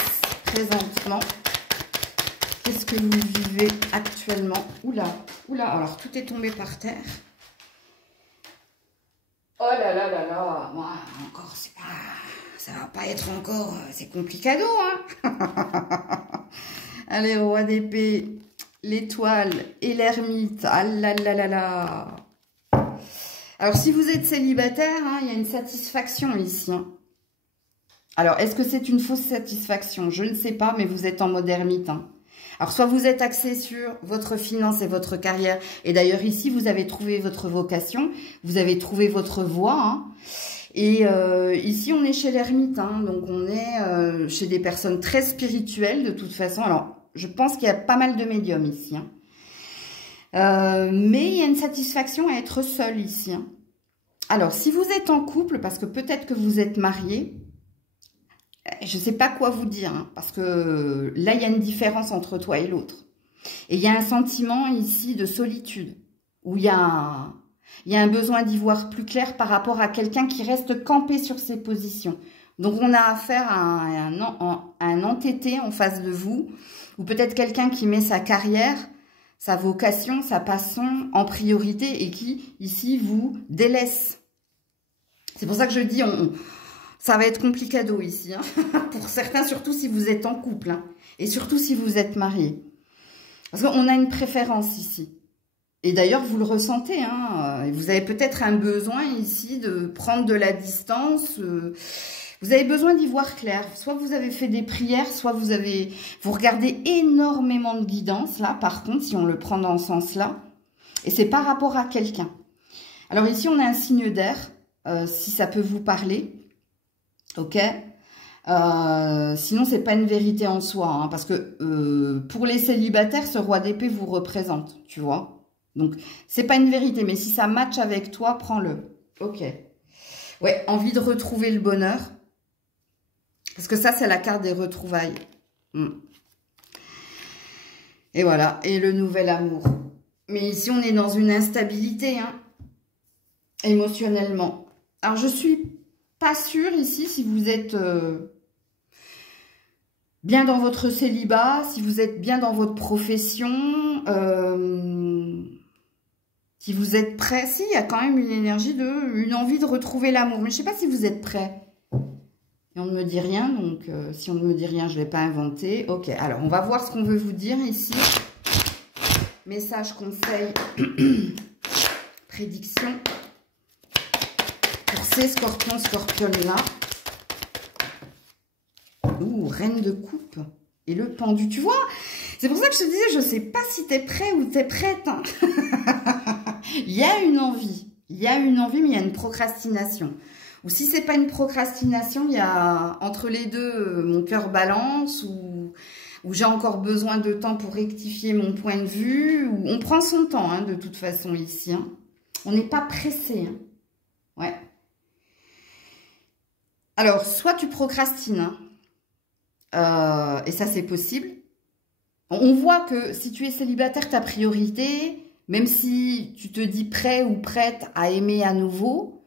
présentement? Qu'est-ce que vous vivez actuellement? Oula, oula, alors tout est tombé par terre. Oh là là là là, moi encore, c'est pas... Ça va pas être encore... C'est complicado, hein. Allez, roi d'épée, l'étoile et l'ermite. Ah là là là là. Alors, si vous êtes célibataire, hein, il y a une satisfaction ici. Hein. Alors, est-ce que c'est une fausse satisfaction? Je ne sais pas, mais vous êtes en mode ermite. Hein. Alors, soit vous êtes axé sur votre finance et votre carrière. Et d'ailleurs, ici, vous avez trouvé votre vocation. Vous avez trouvé votre voie. Hein. Et ici, on est chez l'ermite. Hein. Donc, on est chez des personnes très spirituelles, de toute façon. Alors, je pense qu'il y a pas mal de médiums ici. Hein. Mais il y a une satisfaction à être seul ici. Hein. Alors, si vous êtes en couple, parce que peut-être que vous êtes marié... Je ne sais pas quoi vous dire, hein, parce que là, il y a une différence entre toi et l'autre. Et il y a un sentiment ici de solitude, où il y a un besoin d'y voir plus clair par rapport à quelqu'un qui reste campé sur ses positions. Donc, on a affaire à un entêté en face de vous, ou peut-être quelqu'un qui met sa carrière, sa vocation, sa passion en priorité et qui, ici, vous délaisse. C'est pour ça que je dis... Ça va être complicado ici, hein, pour certains, surtout si vous êtes en couple, hein, et surtout si vous êtes marié. Parce qu'on a une préférence ici. Et d'ailleurs, vous le ressentez, hein, vous avez peut-être un besoin ici de prendre de la distance. Vous avez besoin d'y voir clair. Soit vous avez fait des prières, soit vous regardez énormément de guidance, là, par contre, si on le prend dans ce sens-là. Et c'est par rapport à quelqu'un. Alors ici, on a un signe d'air, si ça peut vous parler. Ok, sinon c'est pas une vérité en soi, hein, parce que pour les célibataires, ce roi d'épée vous représente, tu vois. Donc c'est pas une vérité, mais si ça match avec toi, prends-le. Ok. Ouais, envie de retrouver le bonheur, parce que ça c'est la carte des retrouvailles. Et voilà, et le nouvel amour. Mais ici on est dans une instabilité, hein, émotionnellement. Alors je suis pas sûr ici si vous êtes bien dans votre célibat, si vous êtes bien dans votre profession, si vous êtes prêt. Si, il y a quand même une énergie une envie de retrouver l'amour. Mais je sais pas si vous êtes prêt. Et on ne me dit rien, donc si on ne me dit rien, je ne vais pas inventer. Ok, alors on va voir ce qu'on veut vous dire ici. Message, conseil, prédiction. Pour ces scorpions, scorpionnes-là. Ouh, reine de coupe. Et le pendu, tu vois. C'est pour ça que je te disais, je ne sais pas si tu es prêt ou tu es prête. Hein. Il y a une envie. Il y a une envie, mais il y a une procrastination. Ou si c'est pas une procrastination, il y a entre les deux, mon cœur balance, ou j'ai encore besoin de temps pour rectifier mon point de vue. Ou on prend son temps, hein, de toute façon, ici. Hein. On n'est pas pressé. Hein. Ouais. Alors, soit tu procrastines, hein, et ça c'est possible. On voit que si tu es célibataire, ta priorité, même si tu te dis prêt ou prête à aimer à nouveau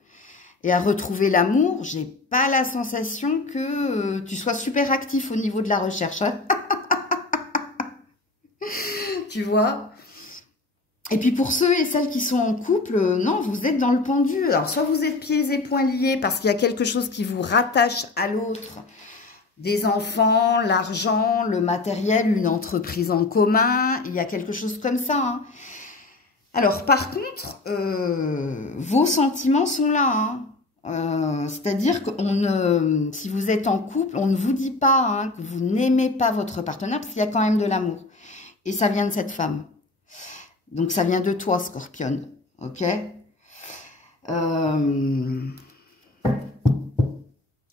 et à retrouver l'amour, j'ai pas la sensation que tu sois super actif au niveau de la recherche. Hein. Tu vois? Et puis pour ceux et celles qui sont en couple, non, vous êtes dans le pendu. Alors soit vous êtes pieds et poings liés parce qu'il y a quelque chose qui vous rattache à l'autre. Des enfants, l'argent, le matériel, une entreprise en commun. Il y a quelque chose comme ça. Hein. Alors par contre, vos sentiments sont là. Hein. C'est-à-dire que si vous êtes en couple, on ne vous dit pas hein, que vous n'aimez pas votre partenaire parce qu'il y a quand même de l'amour. Et ça vient de cette femme. Donc, ça vient de toi, Scorpion. Ok?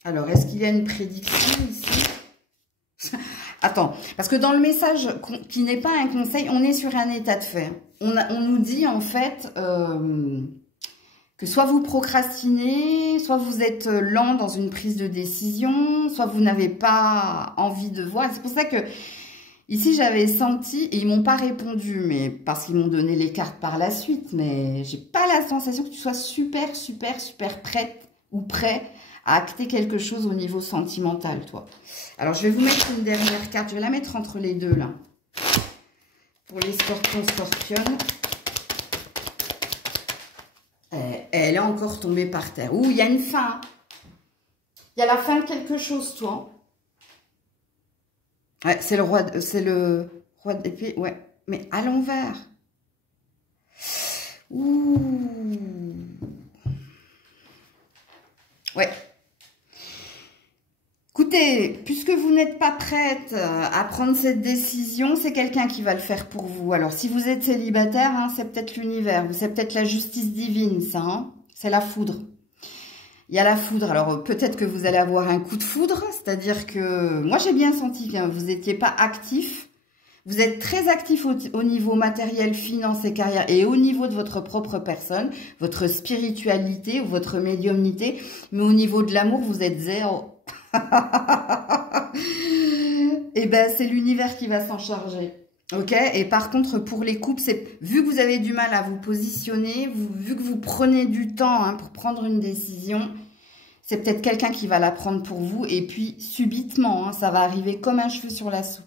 Alors, est-ce qu'il y a une prédiction ici? Attends, parce que dans le message qui n'est pas un conseil, on est sur un état de fait. on nous dit en fait que soit vous procrastinez, soit vous êtes lent dans une prise de décision, soit vous n'avez pas envie de voir. C'est pour ça que ici j'avais senti, et ils m'ont pas répondu, mais parce qu'ils m'ont donné les cartes par la suite, mais j'ai pas la sensation que tu sois super prête ou prêt à acter quelque chose au niveau sentimental, toi. Alors je vais vous mettre une dernière carte, je vais la mettre entre les deux là. Pour les scorpions, scorpionnes. Elle est encore tombée par terre. Ouh, il y a une fin. Il y a la fin de quelque chose, toi. Ouais, c'est le roi d'épée. Ouais, mais à l'envers. Ouh. Ouais. Écoutez, puisque vous n'êtes pas prête à prendre cette décision, c'est quelqu'un qui va le faire pour vous. Alors, si vous êtes célibataire, hein, c'est peut-être l'univers, c'est peut-être la justice divine, ça. Hein, c'est la foudre. Il y a la foudre. Alors, peut-être que vous allez avoir un coup de foudre, c'est-à-dire que moi, j'ai bien senti que vous n'étiez pas actif. Vous êtes très actif au niveau matériel, finance et carrière et au niveau de votre propre personne, votre spiritualité ou votre médiumnité. Mais au niveau de l'amour, vous êtes zéro. Et ben c'est l'univers qui va s'en charger, ok. Et par contre pour les couples, c'est vu que vous avez du mal à vous positionner, vu que vous prenez du temps hein, pour prendre une décision, c'est peut-être quelqu'un qui va la prendre pour vous et puis subitement hein, ça va arriver comme un cheveu sur la soupe.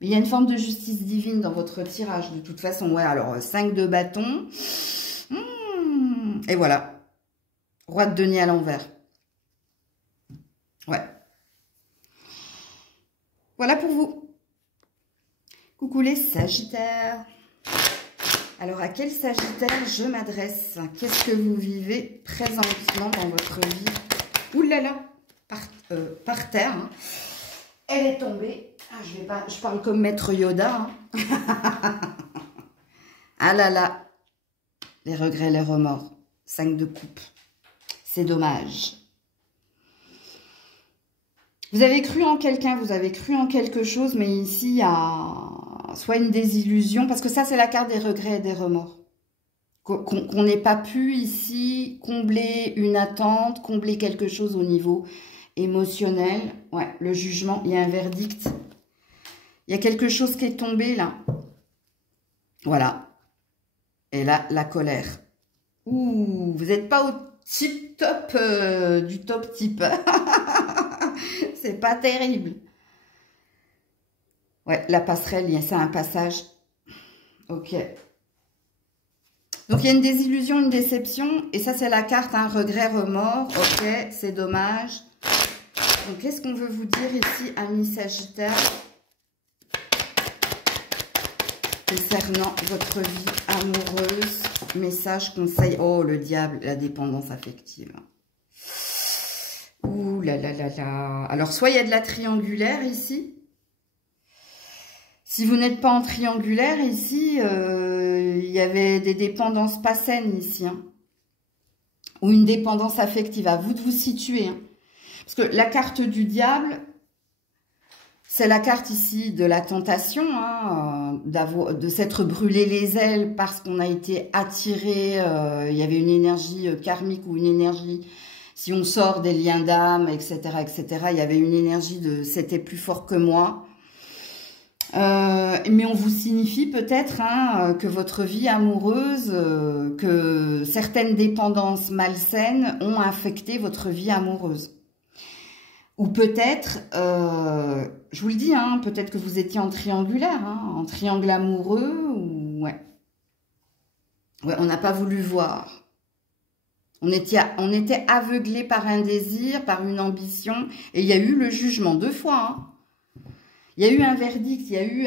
Mais il y a une forme de justice divine dans votre tirage de toute façon. Ouais, alors 5 de bâton et voilà, roi de denier à l'envers. Ouais. Voilà pour vous. Coucou les Sagittaires. Alors, à quel Sagittaire je m'adresse? Qu'est-ce que vous vivez présentement dans votre vie? Ouh là là, par terre. Hein. Elle est tombée. Ah, je parle comme Maître Yoda. Hein. Ah là là. Les regrets, les remords. 5 de coupe. C'est dommage. Vous avez cru en quelqu'un, vous avez cru en quelque chose, mais ici, il y a soit une désillusion, parce que ça, c'est la carte des regrets et des remords. Qu'on n'ait pas pu, ici, combler une attente, combler quelque chose au niveau émotionnel. Ouais, le jugement, il y a un verdict. Il y a quelque chose qui est tombé, là. Voilà. Et là, la colère. Ouh, vous n'êtes pas au tip top du top type. C'est pas terrible. Ouais, la passerelle, c'est un passage. Ok. Donc, il y a une désillusion, une déception. Et ça, c'est la carte, un regret, remords. Ok, c'est dommage. Donc, qu'est-ce qu'on veut vous dire ici, amis Sagittaire, concernant votre vie amoureuse? Message, conseil. Oh, le diable, la dépendance affective. Ouh là là là là. Alors, soit il y a de la triangulaire ici. Si vous n'êtes pas en triangulaire ici, il y avait des dépendances pas saines ici. Hein. Ou une dépendance affective. À vous de vous situer. Hein. Parce que la carte du diable, c'est la carte ici de la tentation. Hein, de s'être brûlé les ailes parce qu'on a été attiré. Il y avait une énergie karmique ou une énergie... Si on sort des liens d'âme, etc., il y avait une énergie de « c'était plus fort que moi ». Mais on vous signifie peut-être hein, que votre vie amoureuse, que certaines dépendances malsaines ont affecté votre vie amoureuse. Ou peut-être, je vous le dis, hein, peut-être que vous étiez en triangulaire, hein, en triangle amoureux, ou ouais. Ouais, on n'a pas voulu voir. On était aveuglé par un désir, par une ambition, et il y a eu le jugement 2 fois. Hein. Il y a eu un verdict, il y a eu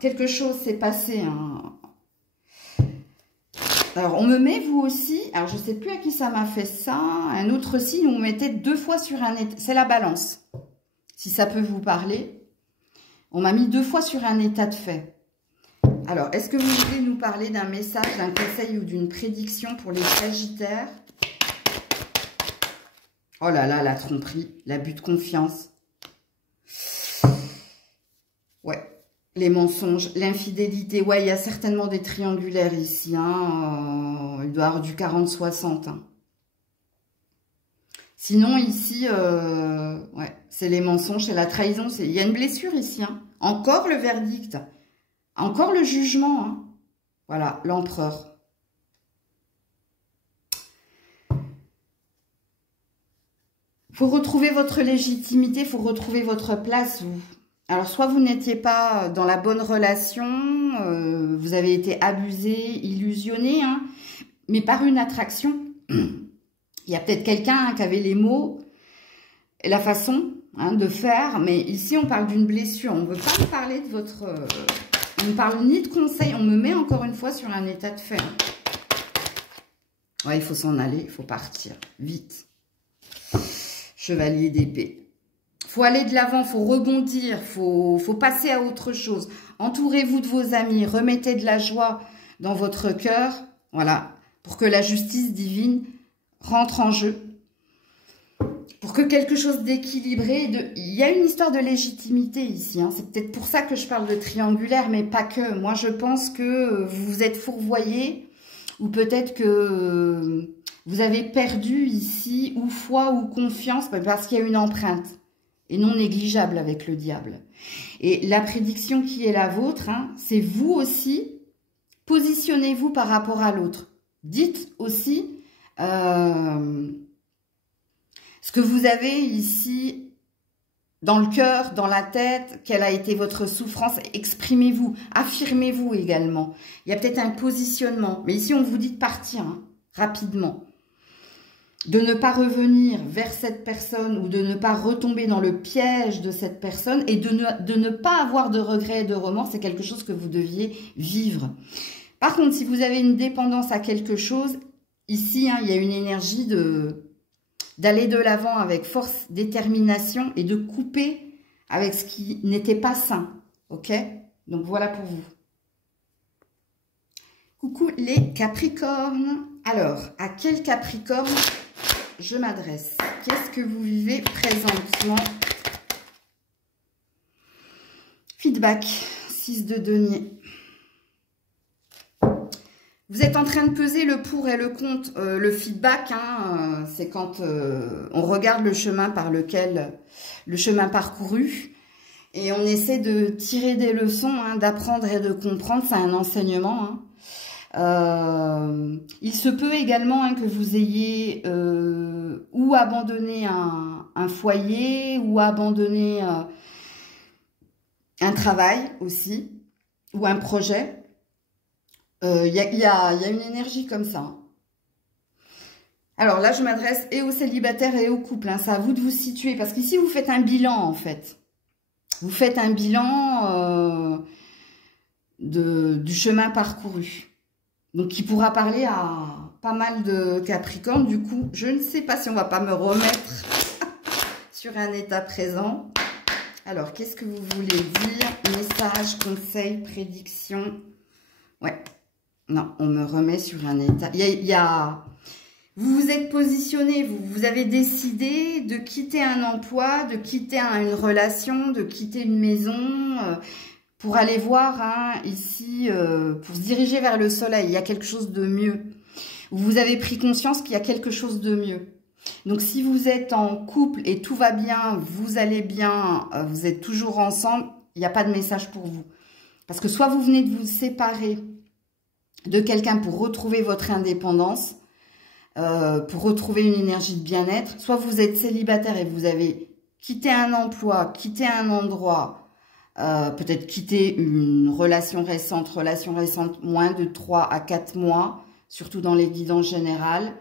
quelque chose s'est passé. Hein. Alors, on me met, vous aussi, alors je ne sais plus à qui ça m'a fait ça, un autre signe où on mettait 2 fois sur un état, c'est la balance, si ça peut vous parler. On m'a mis 2 fois sur un état de fait. Alors, est-ce que vous voulez nous parler d'un message, d'un conseil ou d'une prédiction pour les Sagittaires? Oh là là, la tromperie, l'abus de confiance. Ouais. Les mensonges, l'infidélité. Ouais, il y a certainement des triangulaires ici. Hein. Il doit y avoir du 40-60. Hein. Sinon, ici, ouais, c'est les mensonges, c'est la trahison. Il y a une blessure ici. Hein. Encore le verdict. Encore le jugement. Hein. Voilà, l'empereur. Il faut retrouver votre légitimité, il faut retrouver votre place. Alors, soit vous n'étiez pas dans la bonne relation, vous avez été abusé, illusionné, hein, mais par une attraction. Il y a peut-être quelqu'un qui avait les mots et la façon de faire, mais ici, on parle d'une blessure. On ne veut pas me parler de votre... on ne parle ni de conseils, on me met encore une fois sur un état de fait. Hein. Ouais, il faut s'en aller, il faut partir, vite. Chevalier d'épée. Faut aller de l'avant, faut rebondir, faut passer à autre chose. Entourez-vous de vos amis, remettez de la joie dans votre cœur, voilà, pour que la justice divine rentre en jeu. Pour que quelque chose d'équilibré, il y a une histoire de légitimité ici, hein. C'est peut-être pour ça que je parle de triangulaire, mais pas que. Moi, je pense que vous vous êtes fourvoyé, ou peut-être que vous avez perdu ici, ou foi, ou confiance, parce qu'il y a une empreinte, et non négligeable avec le diable. Et la prédiction qui est la vôtre, hein, c'est vous aussi, positionnez-vous par rapport à l'autre. Dites aussi... ce que vous avez ici dans le cœur, dans la tête, quelle a été votre souffrance, exprimez-vous, affirmez-vous également. Il y a peut-être un positionnement, mais ici on vous dit de partir hein, rapidement. De ne pas revenir vers cette personne ou de ne pas retomber dans le piège de cette personne et de ne pas avoir de regrets et de remords, c'est quelque chose que vous deviez vivre. Par contre, si vous avez une dépendance à quelque chose, ici hein, il y a une énergie d'aller de l'avant avec force, détermination et de couper avec ce qui n'était pas sain. Ok? Donc voilà pour vous. Coucou les Capricornes. Alors, à quel Capricorne je m'adresse? Qu'est-ce que vous vivez présentement? Feedback, 6 de denier. Vous êtes en train de peser le pour et le contre. Le feedback, hein, c'est quand on regarde le chemin par lequel, le chemin parcouru, et on essaie de tirer des leçons, hein, d'apprendre et de comprendre. C'est un enseignement. Hein. Il se peut également hein, que vous ayez ou abandonné un foyer, ou abandonné un travail aussi, ou un projet. Il y a une énergie comme ça. Alors là, je m'adresse et aux célibataires et aux couples. Hein. C'est à vous de vous situer. Parce qu'ici, vous faites un bilan, en fait. Vous faites un bilan du chemin parcouru. Donc, qui pourra parler à pas mal de Capricornes. Du coup, je ne sais pas si on va pas me remettre sur un état présent. Alors, qu'est-ce que vous voulez dire? Message, conseil, prédiction. Ouais. Non, on me remet sur un état. Vous vous êtes positionné, vous avez décidé de quitter un emploi, de quitter une relation, de quitter une maison pour aller voir hein, ici, pour se diriger vers le soleil. Il y a quelque chose de mieux. Vous avez pris conscience qu'il y a quelque chose de mieux. Donc, si vous êtes en couple et tout va bien, vous allez bien, vous êtes toujours ensemble, il n'y a pas de message pour vous. Parce que soit vous venez de vous séparer de quelqu'un pour retrouver votre indépendance, pour retrouver une énergie de bien-être, soit vous êtes célibataire et vous avez quitté un emploi, quitté un endroit, peut-être quitté une relation récente moins de 3 à 4 mois, surtout dans les guidances générales.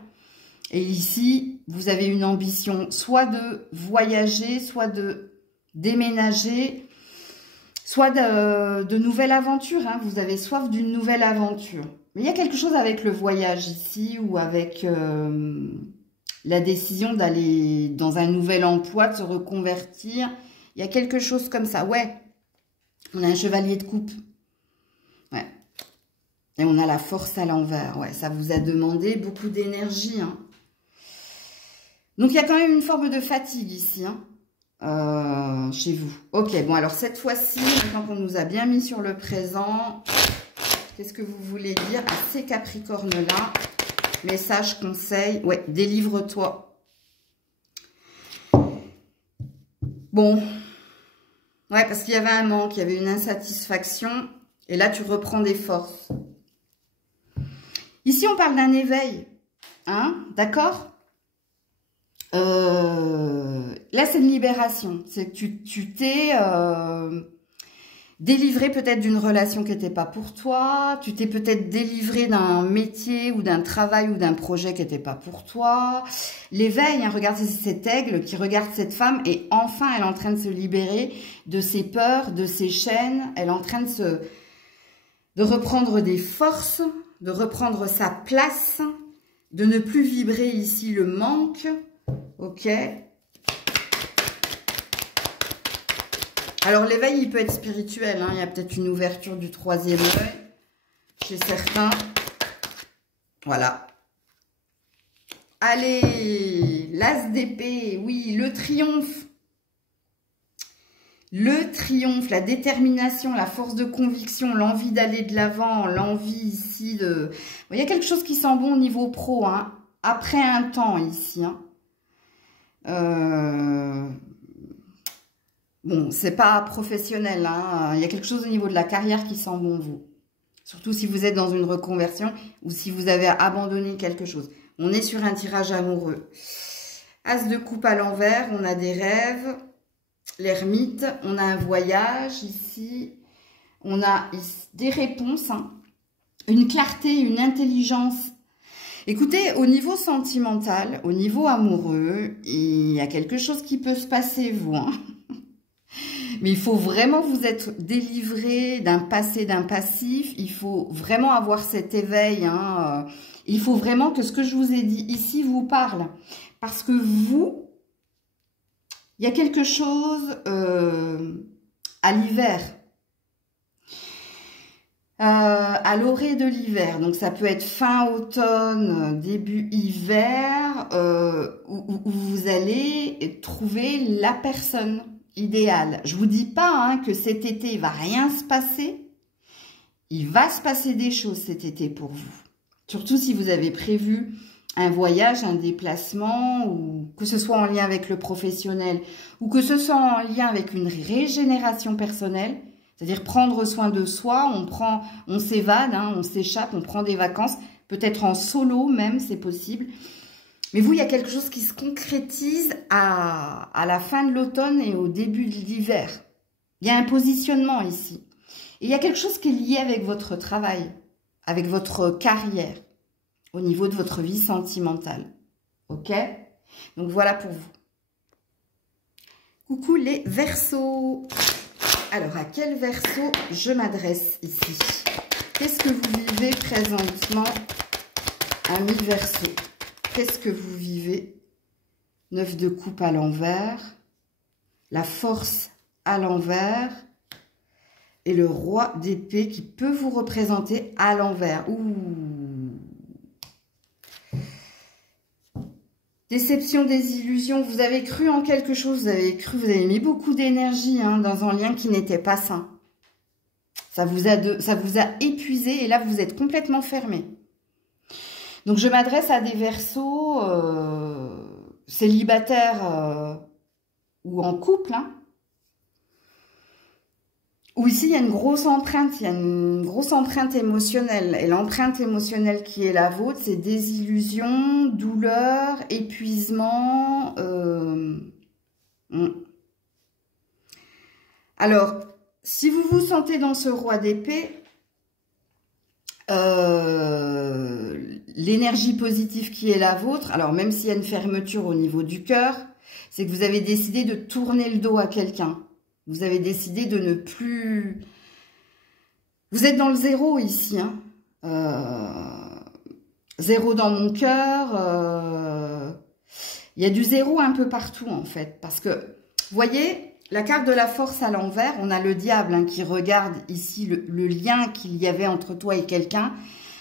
Et ici, vous avez une ambition soit de voyager, soit de déménager, soit de nouvelles aventures. Hein. Vous avez soif d'une nouvelle aventure. Mais il y a quelque chose avec le voyage ici ou avec la décision d'aller dans un nouvel emploi, de se reconvertir. Il y a quelque chose comme ça. Ouais, on a un chevalier de coupe. Ouais. Et on a la force à l'envers. Ouais, ça vous a demandé beaucoup d'énergie. Hein. Donc, il y a quand même une forme de fatigue ici. Hein. chez vous. Ok, bon, alors cette fois-ci, maintenant qu'on nous a bien mis sur le présent, qu'est-ce que vous voulez dire à ces Capricornes-là? Message, conseil, ouais, délivre-toi. Bon, ouais, parce qu'il y avait un manque, il y avait une insatisfaction, et là, tu reprends des forces. Ici, on parle d'un éveil, hein, d'accord? Là, c'est une libération. C'est que tu t'es délivré peut-être d'une relation qui n'était pas pour toi. Tu t'es peut-être délivré d'un métier ou d'un travail ou d'un projet qui n'était pas pour toi. L'éveil, hein, regardez cet aigle qui regarde cette femme et enfin, elle est en train de se libérer de ses peurs, de ses chaînes. Elle est en train de reprendre des forces, de reprendre sa place, de ne plus vibrer ici le manque. Ok. Alors, l'éveil, il peut être spirituel. Hein. Il y a peut-être une ouverture du troisième œil chez certains. Voilà. Allez, l'as d'épée. Oui, le triomphe. Le triomphe, la détermination, la force de conviction, l'envie d'aller de l'avant, l'envie ici de... Il y a quelque chose qui sent bon au niveau pro. Hein. Après un temps ici. Hein. Bon, c'est pas professionnel, hein. Il y a quelque chose au niveau de la carrière qui sent bon, vous. Surtout si vous êtes dans une reconversion ou si vous avez abandonné quelque chose. On est sur un tirage amoureux. As de coupe à l'envers, on a des rêves. L'ermite, on a un voyage ici. On a des réponses, hein. Une clarté, une intelligence. Écoutez, au niveau sentimental, au niveau amoureux, il y a quelque chose qui peut se passer, vous. Hein. Mais il faut vraiment vous être délivré d'un passé, d'un passif. Il faut vraiment avoir cet éveil. Hein. Il faut vraiment que ce que je vous ai dit ici vous parle. Parce que vous, il y a quelque chose à l'hiver. À l'orée de l'hiver, donc ça peut être fin automne, début hiver, où vous allez trouver la personne idéale. Je vous dis pas hein, que cet été il va rien se passer, il va se passer des choses cet été pour vous. Surtout si vous avez prévu un voyage, un déplacement, ou que ce soit en lien avec le professionnel, ou que ce soit en lien avec une régénération personnelle. C'est-à-dire prendre soin de soi, on s'évade, hein, on s'échappe, on prend des vacances, peut-être en solo même, c'est possible. Mais vous, il y a quelque chose qui se concrétise à la fin de l'automne et au début de l'hiver. Il y a un positionnement ici. Et il y a quelque chose qui est lié avec votre travail, avec votre carrière, au niveau de votre vie sentimentale. Ok? Donc voilà pour vous. Coucou les Verseaux. Alors, à quel Verseau je m'adresse ici? Qu'est-ce que vous vivez présentement, amis Verseau? Qu'est-ce que vous vivez? 9 de coupe à l'envers, la force à l'envers et le roi d'épée qui peut vous représenter à l'envers. Ouh. Déception, désillusion, vous avez cru en quelque chose, vous avez mis beaucoup d'énergie hein, dans un lien qui n'était pas sain. Ça vous a épuisé et là, vous êtes complètement fermé. Donc, je m'adresse à des Verseaux célibataires ou en couple. Hein, où ici, il y a une grosse empreinte, émotionnelle. Et l'empreinte émotionnelle qui est la vôtre, c'est désillusion, douleur, épuisement. Alors, si vous vous sentez dans ce roi d'épée, l'énergie positive qui est la vôtre, alors même s'il y a une fermeture au niveau du cœur, c'est que vous avez décidé de tourner le dos à quelqu'un. Vous avez décidé de ne plus... Vous êtes dans le zéro ici. Hein. Zéro dans mon cœur. Il y a du zéro un peu partout en fait. Parce que, vous voyez, la carte de la force à l'envers, on a le diable hein, qui regarde ici le lien qu'il y avait entre toi et quelqu'un.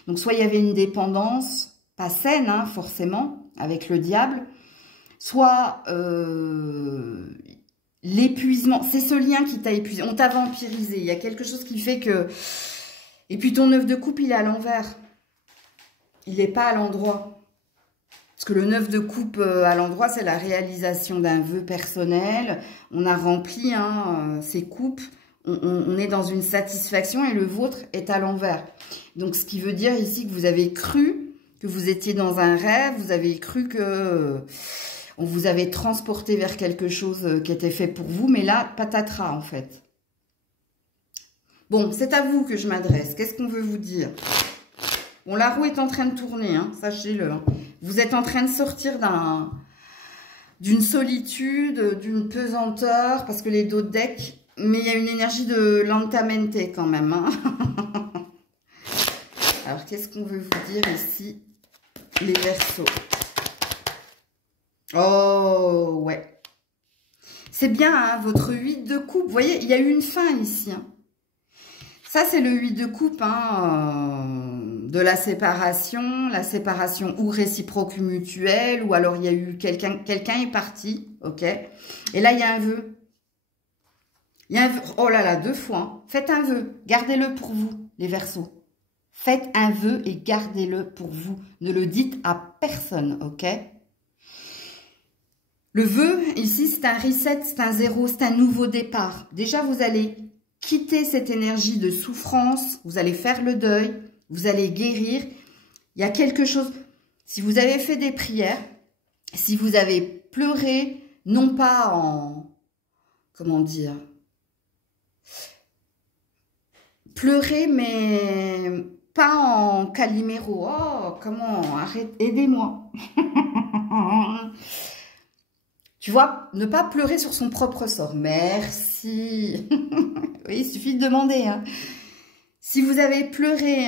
Donc soit il y avait une dépendance, pas saine hein, forcément, avec le diable. Soit... l'épuisement. C'est ce lien qui t'a épuisé. On t'a vampirisé. Il y a quelque chose qui fait que... Et puis ton 9 de coupe, il est à l'envers. Il n'est pas à l'endroit. Parce que le 9 de coupe à l'endroit, c'est la réalisation d'un vœu personnel. On a rempli ces coupes. On est dans une satisfaction et le vôtre est à l'envers. Donc, ce qui veut dire ici que vous avez cru que vous étiez dans un rêve. Vous avez cru que on vous avait transporté vers quelque chose qui était fait pour vous. Mais là, patatras en fait. Bon, c'est à vous que je m'adresse. Qu'est-ce qu'on veut vous dire? Bon, la roue est en train de tourner, hein, sachez-le. Hein. Vous êtes en train de sortir d'une solitude, d'une pesanteur, parce que les dos de deck, mais il y a une énergie de lentamente quand même. Hein. Alors, qu'est-ce qu'on veut vous dire ici, les Verseaux? Oh, ouais. C'est bien, hein, votre 8 de coupe. Vous voyez, il y a eu une fin ici, hein. Ça, c'est le 8 de coupe de la séparation ou réciproque ou mutuelle, ou alors il y a eu quelqu'un est parti, ok. Et là, il y a un vœu. Il y a un vœu, oh là là, 2 fois. Hein. Faites un vœu, gardez-le pour vous, les Verseaux. Faites un vœu et gardez-le pour vous. Ne le dites à personne, ok. Le vœu, ici, c'est un reset, c'est un zéro, c'est un nouveau départ. Déjà, vous allez... quittez cette énergie de souffrance, vous allez faire le deuil, vous allez guérir. Il y a quelque chose, si vous avez fait des prières, si vous avez pleuré, non pas en, comment dire, pleurer, mais pas en Calimero. Oh, comment, arrête, aidez-moi. Tu vois, ne pas pleurer sur son propre sort. Merci. Oui, il suffit de demander. Hein. Si vous avez pleuré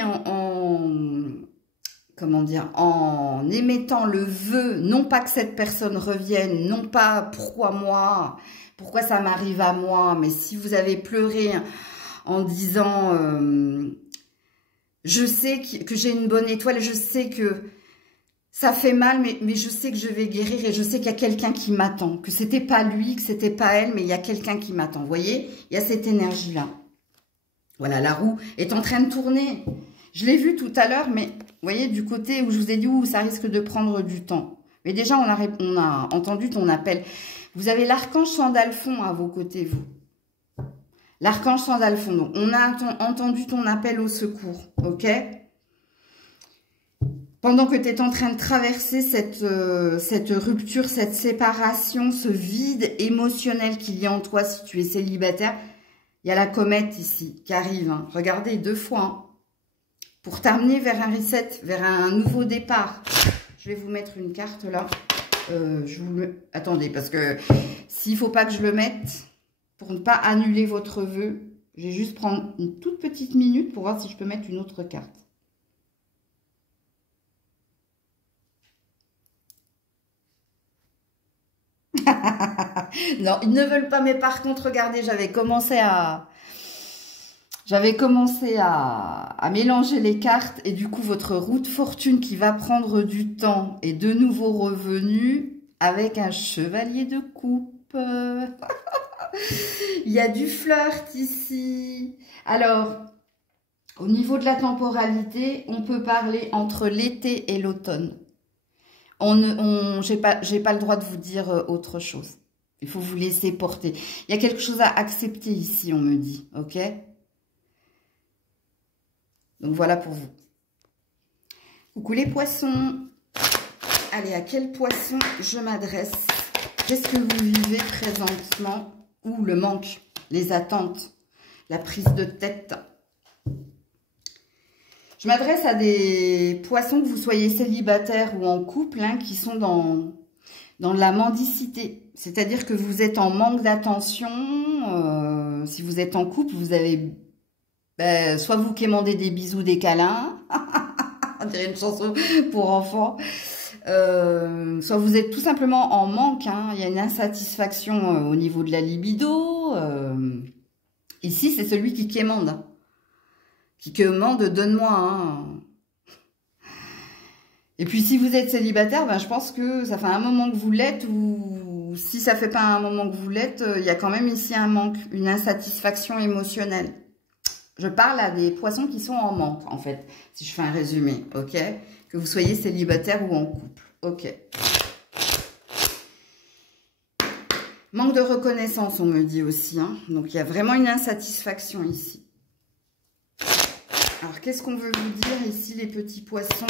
comment dire, en émettant le vœu, non pas que cette personne revienne, non pas pourquoi moi, pourquoi ça m'arrive à moi, mais si vous avez pleuré en disant je sais que j'ai une bonne étoile, je sais que ça fait mal, mais je sais que je vais guérir et je sais qu'il y a quelqu'un qui m'attend. Que c'était pas lui, que c'était pas elle, mais il y a quelqu'un qui m'attend. Vous voyez, il y a cette énergie-là. Voilà, la roue est en train de tourner. Je l'ai vu tout à l'heure, mais vous voyez, du côté où je vous ai dit où ça risque de prendre du temps. Mais déjà, on a entendu ton appel. Vous avez l'archange Sandalphon à vos côtés, vous. L'archange Sandalphon. Donc, on a entendu ton appel au secours, ok ? Pendant que tu es en train de traverser cette rupture, cette séparation, ce vide émotionnel qu'il y a en toi si tu es célibataire, il y a la comète ici qui arrive. Hein. Regardez, 2 fois. Hein, pour t'amener vers un reset, vers un nouveau départ. Je vais vous mettre une carte là. Attendez, parce que s'il ne faut pas que je le mette, pour ne pas annuler votre vœu, je vais juste prendre une toute petite minute pour voir si je peux mettre une autre carte. Non, ils ne veulent pas, mais par contre, regardez, j'avais commencé à mélanger les cartes et du coup, votre roue de fortune qui va prendre du temps est de nouveau revenue avec un chevalier de coupe. Il y a du flirt ici. Alors, au niveau de la temporalité, on peut parler entre l'été et l'automne. J'ai pas le droit de vous dire autre chose. Il faut vous laisser porter. Il y a quelque chose à accepter ici, on me dit. Ok? Donc, voilà pour vous. Coucou les poissons. Allez, à quel poisson je m'adresse? Qu'est-ce que vous vivez présentement? Ou le manque, les attentes, la prise de tête. Je m'adresse à des poissons, que vous soyez célibataire ou en couple, hein, qui sont dans la mendicité. C'est-à-dire que vous êtes en manque d'attention. Si vous êtes en couple, vous avez soit vous qui demandez des bisous, des câlins. On dirait une chanson pour enfants. Soit vous êtes tout simplement en manque. Hein, il y a une insatisfaction au niveau de la libido. Ici, c'est celui qui quémande. Qui commande, donne-moi. Hein. Et puis, si vous êtes célibataire, ben, je pense que ça fait un moment que vous l'êtes ou ou si ça fait pas un moment que vous l'êtes, il y a quand même ici un manque, une insatisfaction émotionnelle. Je parle à des poissons qui sont en manque, en fait, si je fais un résumé, ok? Que vous soyez célibataire ou en couple, ok? Manque de reconnaissance, on me dit aussi, hein? Donc il y a vraiment une insatisfaction ici. Alors, qu'est-ce qu'on veut vous dire ici, les petits poissons?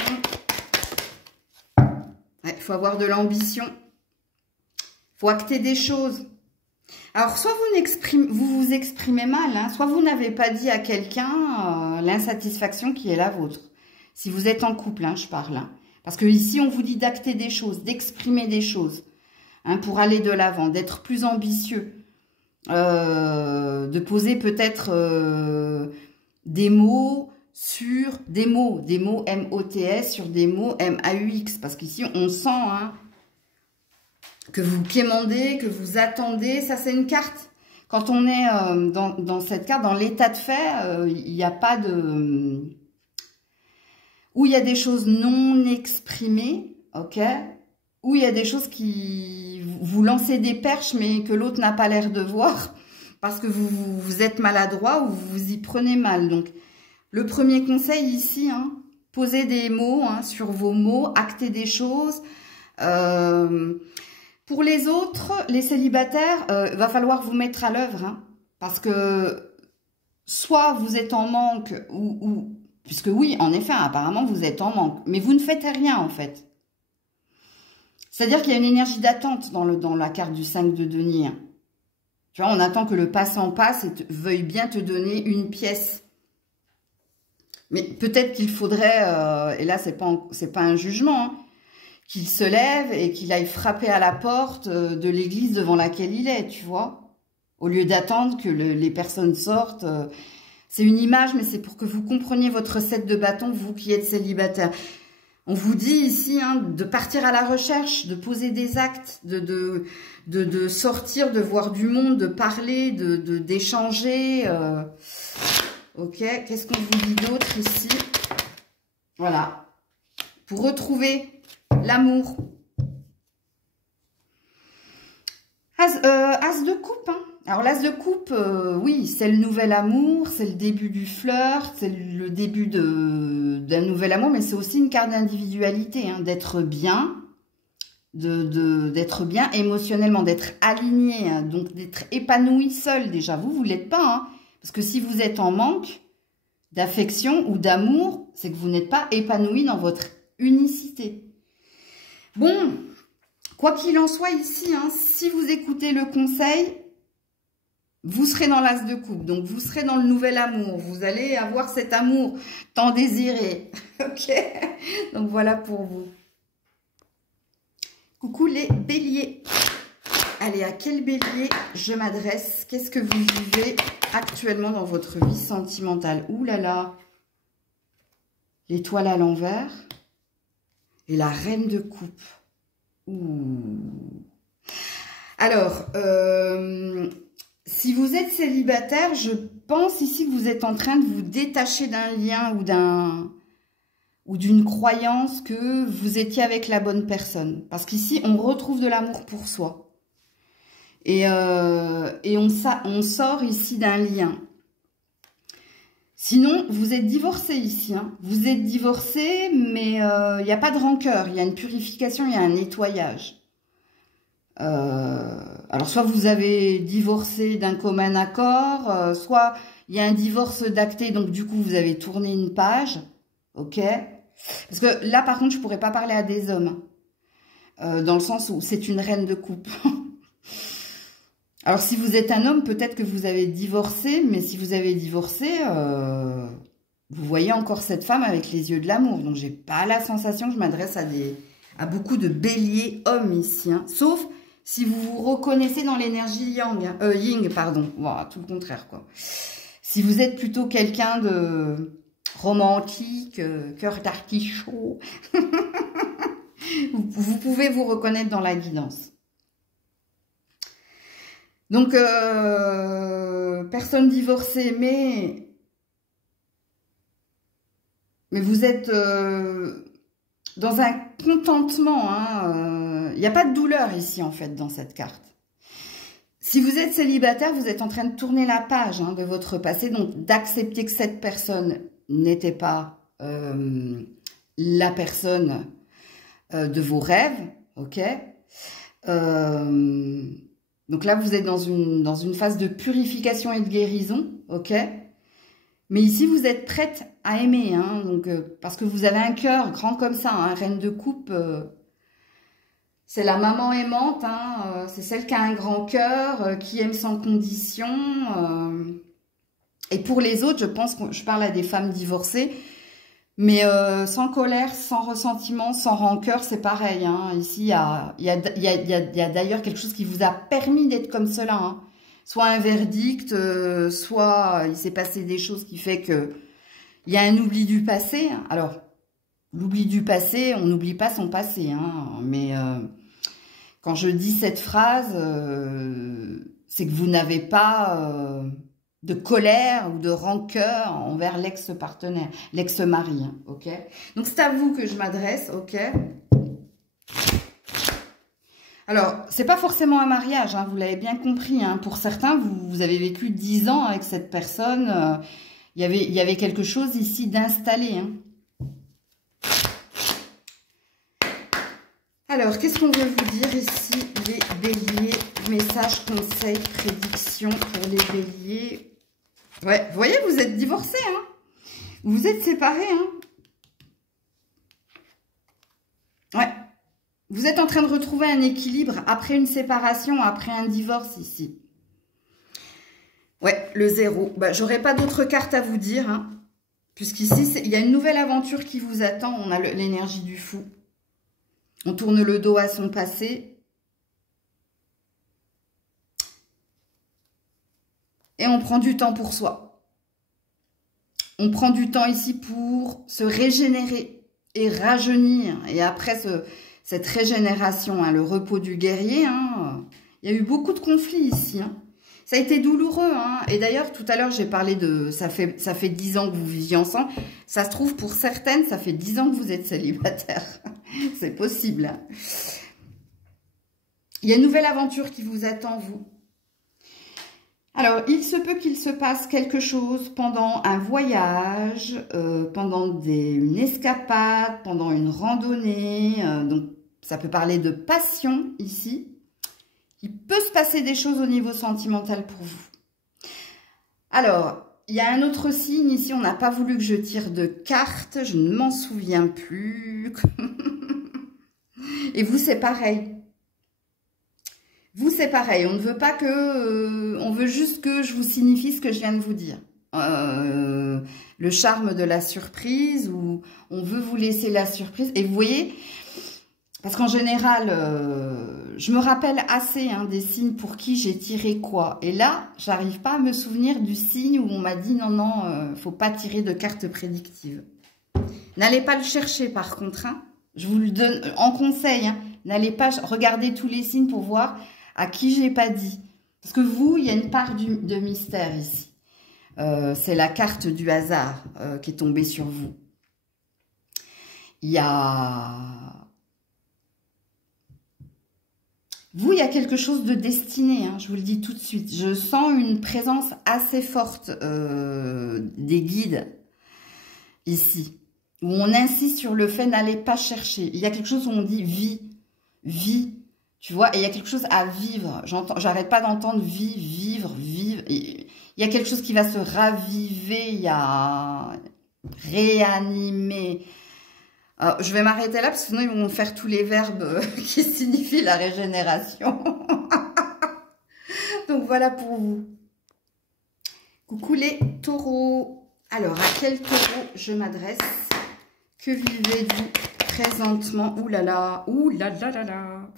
Il faut avoir de l'ambition. Il faut acter des choses. Alors, soit vous vous exprimez mal, hein, soit vous n'avez pas dit à quelqu'un l'insatisfaction qui est la vôtre. Si vous êtes en couple, hein, je parle. Hein. Parce que ici, on vous dit d'acter des choses, d'exprimer des choses, hein, pour aller de l'avant, d'être plus ambitieux, de poser peut-être des mots sur des mots M-O-T-S sur des mots M-A-U-X. Parce qu'ici, on sent... Hein, que vous quémandez, que vous attendez, ça c'est une carte. Quand on est dans cette carte, dans l'état de fait, il n'y a pas de... Où il y a des choses non exprimées, ok? Où il y a des choses qui... Vous lancez des perches, mais que l'autre n'a pas l'air de voir, parce que vous êtes maladroit ou vous y prenez mal. Donc, le premier conseil ici, hein, posez des mots hein, sur vos mots, actez des choses... Pour les autres, les célibataires, va falloir vous mettre à l'œuvre, hein, parce que soit vous êtes en manque, puisque oui, en effet, apparemment, vous êtes en manque, mais vous ne faites rien, en fait. C'est-à-dire qu'il y a une énergie d'attente dans la carte du 5 de denier. Hein. Tu vois, on attend que le passant passe et veuille bien te donner une pièce. Mais peut-être qu'il faudrait, et là, c'est pas un jugement, hein, qu'il se lève et qu'il aille frapper à la porte de l'église devant laquelle il est, tu vois. Au lieu d'attendre que les personnes sortent. C'est une image, mais c'est pour que vous compreniez votre 7 de bâton, vous qui êtes célibataire. On vous dit ici hein, de partir à la recherche, de poser des actes, de sortir, de voir du monde, de parler, d'échanger. Ok, qu'est-ce qu'on vous dit d'autre ici? Voilà. Pour retrouver... l'amour. As de coupe. Hein. Alors, l'as de coupe, oui, c'est le nouvel amour, c'est le début du flirt, c'est le début d'un nouvel amour, mais c'est aussi une carte d'individualité, hein, d'être bien, d'être bien émotionnellement, d'être aligné, hein, donc d'être épanoui seul déjà. Vous l'êtes pas, hein, parce que si vous êtes en manque d'affection ou d'amour, c'est que vous n'êtes pas épanoui dans votre unicité. Bon, quoi qu'il en soit ici, hein, si vous écoutez le conseil, vous serez dans l'as de coupe. Donc, vous serez dans le nouvel amour. Vous allez avoir cet amour tant désiré. Ok? Donc, voilà pour vous. Coucou les béliers. Allez, à quel bélier je m'adresse? Qu'est-ce que vous vivez actuellement dans votre vie sentimentale? Ouh là là. L'étoile à l'envers. Et la reine de coupe. Ouh. Alors, si vous êtes célibataire, je pense ici que vous êtes en train de vous détacher d'un lien ou d'une croyance que vous étiez avec la bonne personne. Parce qu'ici, on retrouve de l'amour pour soi. Et on sort ici d'un lien. Sinon, vous êtes divorcé ici. Hein. Vous êtes divorcé, mais il n'y a pas de rancœur. Il y a une purification, il y a un nettoyage. Alors, soit vous avez divorcé d'un commun accord, soit il y a un divorce d'acté, donc du coup, vous avez tourné une page. Ok? Parce que là, par contre, je ne pourrais pas parler à des hommes. Dans le sens où c'est une reine de coupe. Alors, si vous êtes un homme, peut-être que vous avez divorcé, mais si vous avez divorcé, vous voyez encore cette femme avec les yeux de l'amour. Donc, j'ai pas la sensation que je m'adresse à beaucoup de béliers hommes ici. Hein. Sauf si vous vous reconnaissez dans l'énergie yin, pardon. Voilà, tout le contraire, quoi. Si vous êtes plutôt quelqu'un de romantique, cœur d'artichaut, vous pouvez vous reconnaître dans la guidance. Donc, personne divorcée, mais vous êtes dans un contentement. Hein, il n'y a pas de douleur ici, en fait, dans cette carte. Si vous êtes célibataire, vous êtes en train de tourner la page de votre passé, donc d'accepter que cette personne n'était pas la personne de vos rêves, ok. Donc là, vous êtes dans une phase de purification et de guérison, ok. Mais ici, vous êtes prête à aimer, donc, parce que vous avez un cœur grand comme ça, reine de coupe. C'est la maman aimante, c'est celle qui a un grand cœur, qui aime sans condition. Et pour les autres, je pense que je parle à des femmes divorcées, mais sans colère, sans ressentiment, sans rancœur, c'est pareil. Ici, il y a d'ailleurs quelque chose qui vous a permis d'être comme cela. Soit un verdict, soit il s'est passé des choses qui fait que il y a un oubli du passé. Alors, l'oubli du passé, on n'oublie pas son passé, mais quand je dis cette phrase, c'est que vous n'avez pas de colère ou de rancœur envers l'ex-partenaire, l'ex-mari, ok. Donc, c'est à vous que je m'adresse, ok. Alors, c'est pas forcément un mariage, vous l'avez bien compris. Pour certains, vous avez vécu 10 ans avec cette personne. Il y avait quelque chose ici d'installé. Alors, qu'est-ce qu'on veut vous dire ici, les béliers? Messages, conseils, prédictions pour les béliers. Ouais, vous voyez, vous êtes divorcés, Vous êtes séparés, Ouais. Vous êtes en train de retrouver un équilibre après une séparation, après un divorce ici. Ouais, le 0. J'aurais pas d'autres cartes à vous dire, puisqu'ici, il y a une nouvelle aventure qui vous attend. On a l'énergie du fou. On tourne le dos à son passé. Et on prend du temps pour soi. On prend du temps ici pour se régénérer et rajeunir. Et après cette régénération, le repos du guerrier, il y a eu beaucoup de conflits ici. Ça a été douloureux. Et d'ailleurs, tout à l'heure, j'ai parlé de... Ça fait 10 ans que vous viviez ensemble. Ça se trouve, pour certaines, ça fait 10 ans que vous êtes célibataire. C'est possible. Il y a une nouvelle aventure qui vous attend, vous. Alors, il se peut qu'il se passe quelque chose pendant un voyage, pendant une escapade, pendant une randonnée. Donc, ça peut parler de passion ici. Il peut se passer des choses au niveau sentimental pour vous. Alors, il y a un autre signe ici. On n'a pas voulu que je tire de cartes. Je ne m'en souviens plus. Et vous, c'est pareil. Vous, c'est pareil. On ne veut pas que... on veut juste que je vous signifie ce que je viens de vous dire. Le charme de la surprise, ou on veut vous laisser la surprise. Et vous voyez, parce qu'en général, je me rappelle assez des signes pour qui j'ai tiré quoi. Et là, j'arrive pas à me souvenir du signe où on m'a dit non, faut pas tirer de cartes prédictives. N'allez pas le chercher par contre. Je vous le donne en conseil. N'allez pas regarder tous les signes pour voir à qui j'ai pas dit. Parce que vous, il y a une part de mystère ici. C'est la carte du hasard qui est tombée sur vous. Il y a... Vous, il y a quelque chose de destiné, je vous le dis tout de suite. Je sens une présence assez forte des guides ici, où on insiste sur le fait n'allez pas chercher. Il y a quelque chose où on dit vie, tu vois, et il y a quelque chose à vivre. J'arrête pas d'entendre vie, vivre. Et il y a quelque chose qui va se raviver, il y a réanimer. Alors, je vais m'arrêter là parce que sinon ils vont faire tous les verbes qui signifient la régénération. Donc voilà pour vous. Coucou les taureaux. Alors, à quel taureau je m'adresse? Que vivez-vous présentement? Ouh là là, ouh là là là là.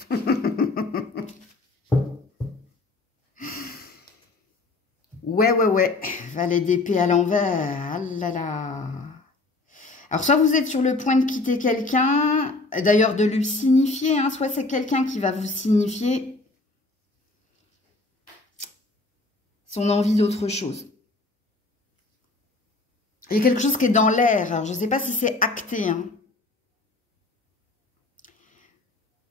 Ouais. Valet d'épée à l'envers. Ah là là. Alors, soit vous êtes sur le point de quitter quelqu'un, d'ailleurs de lui signifier, soit c'est quelqu'un qui va vous signifier son envie d'autre chose. Il y a quelque chose qui est dans l'air. Alors, je ne sais pas si c'est acté.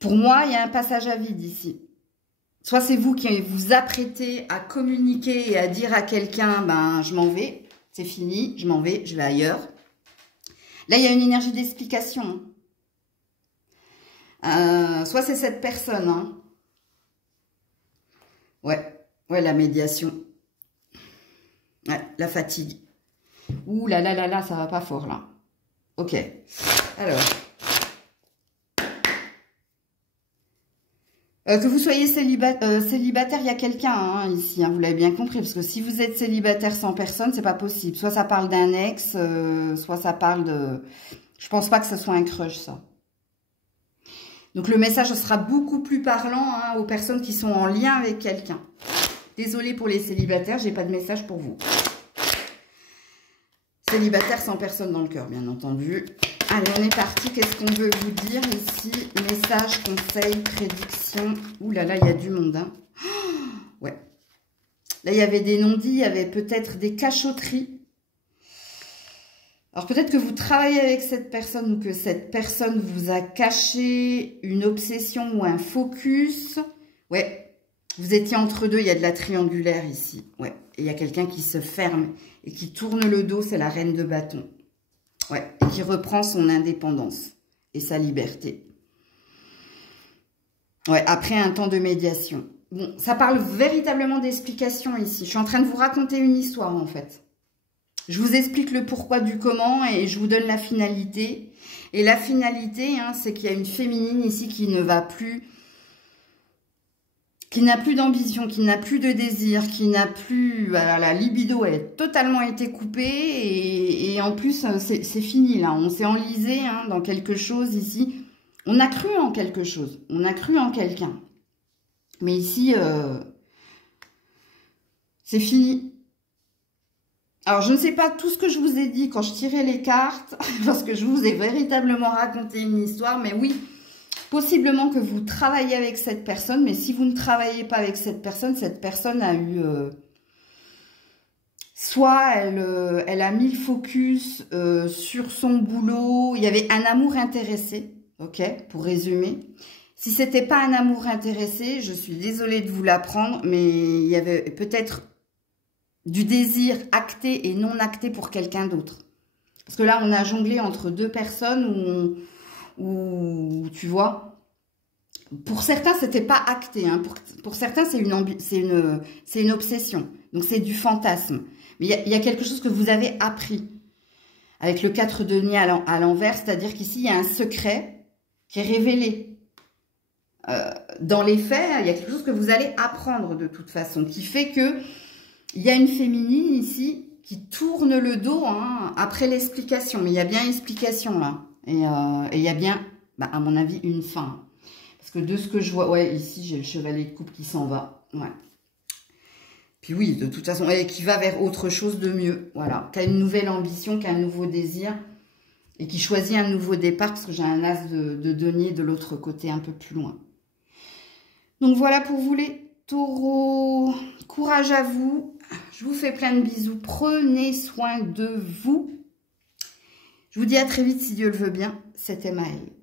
Pour moi, il y a un passage à vide ici. Soit c'est vous qui vous apprêtez à communiquer et à dire à quelqu'un, ben, je m'en vais, c'est fini, je m'en vais, je vais ailleurs. Là, il y a une énergie d'explication. Soit c'est cette personne. Hein. Ouais, la médiation. Ouais, la fatigue. Ouh là là là là, ça va pas fort là. Ok. Alors. Que vous soyez célibataire, il y a quelqu'un hein, ici, hein, vous l'avez bien compris, parce que si vous êtes célibataire sans personne, c'est pas possible. Soit ça parle d'un ex, soit ça parle de... Je pense pas que ce soit un crush, ça. Donc le message sera beaucoup plus parlant hein, aux personnes qui sont en lien avec quelqu'un. Désolée pour les célibataires, j'ai pas de message pour vous. Célibataire sans personne dans le cœur, bien entendu. Allez, on est parti. Qu'est-ce qu'on veut vous dire ici? Message, conseil, prédiction. Ouh là là, il y a du monde. Hein. Oh, ouais. Là, il y avait des non-dits, il y avait peut-être des cachotteries. Alors, peut-être que vous travaillez avec cette personne ou que cette personne vous a caché une obsession ou un focus. Ouais, vous étiez entre deux, il y a de la triangulaire ici. Ouais, et il y a quelqu'un qui se ferme et qui tourne le dos, c'est la reine de bâton. Ouais, et qui reprend son indépendance et sa liberté. Ouais, après un temps de médiation. Bon, ça parle véritablement d'explication ici. Je suis en train de vous raconter une histoire, en fait. Je vous explique le pourquoi du comment et je vous donne la finalité. Et la finalité, hein, c'est qu'il y a une féminine ici qui ne va plus... qui n'a plus d'ambition, qui n'a plus de désir, qui n'a plus... Voilà, la libido, elle a totalement été coupée et en plus, c'est fini là. On s'est enlisé hein, dans quelque chose ici. On a cru en quelque chose. On a cru en quelqu'un. Mais ici, c'est fini. Alors, je ne sais pas tout ce que je vous ai dit quand je tirais les cartes, parce que je vous ai véritablement raconté une histoire, mais oui... Possiblement que vous travaillez avec cette personne, mais si vous ne travaillez pas avec cette personne a eu... soit elle a mis le focus sur son boulot. Il y avait un amour intéressé, ok, pour résumer. Si c'était pas un amour intéressé, je suis désolée de vous l'apprendre, mais il y avait peut-être du désir acté et non acté pour quelqu'un d'autre. Parce que là, on a jonglé entre deux personnes où tu vois, pour certains, c'était pas acté. Hein. Pour certains, c'est une obsession. Donc, c'est du fantasme. Mais il y a quelque chose que vous avez appris. Avec le 4 de denier à l'envers, c'est-à-dire qu'ici, il y a un secret qui est révélé. Dans les faits, il y a quelque chose que vous allez apprendre de toute façon, qui fait que il y a une féminine ici qui tourne le dos hein, après l'explication. Mais il y a bien explication là. Et il y a bien, bah, à mon avis, une fin. Parce que de ce que je vois, ouais, ici, j'ai le chevalier de coupe qui s'en va. Ouais. Puis oui, de toute façon, et qui va vers autre chose de mieux. Voilà. Qui a une nouvelle ambition, qui a un nouveau désir. Et qui choisit un nouveau départ, parce que j'ai un as de denier de l'autre côté, un peu plus loin. Donc voilà pour vous les taureaux. Courage à vous. Je vous fais plein de bisous. Prenez soin de vous. Je vous dis à très vite si Dieu le veut bien. C'était Maëlle.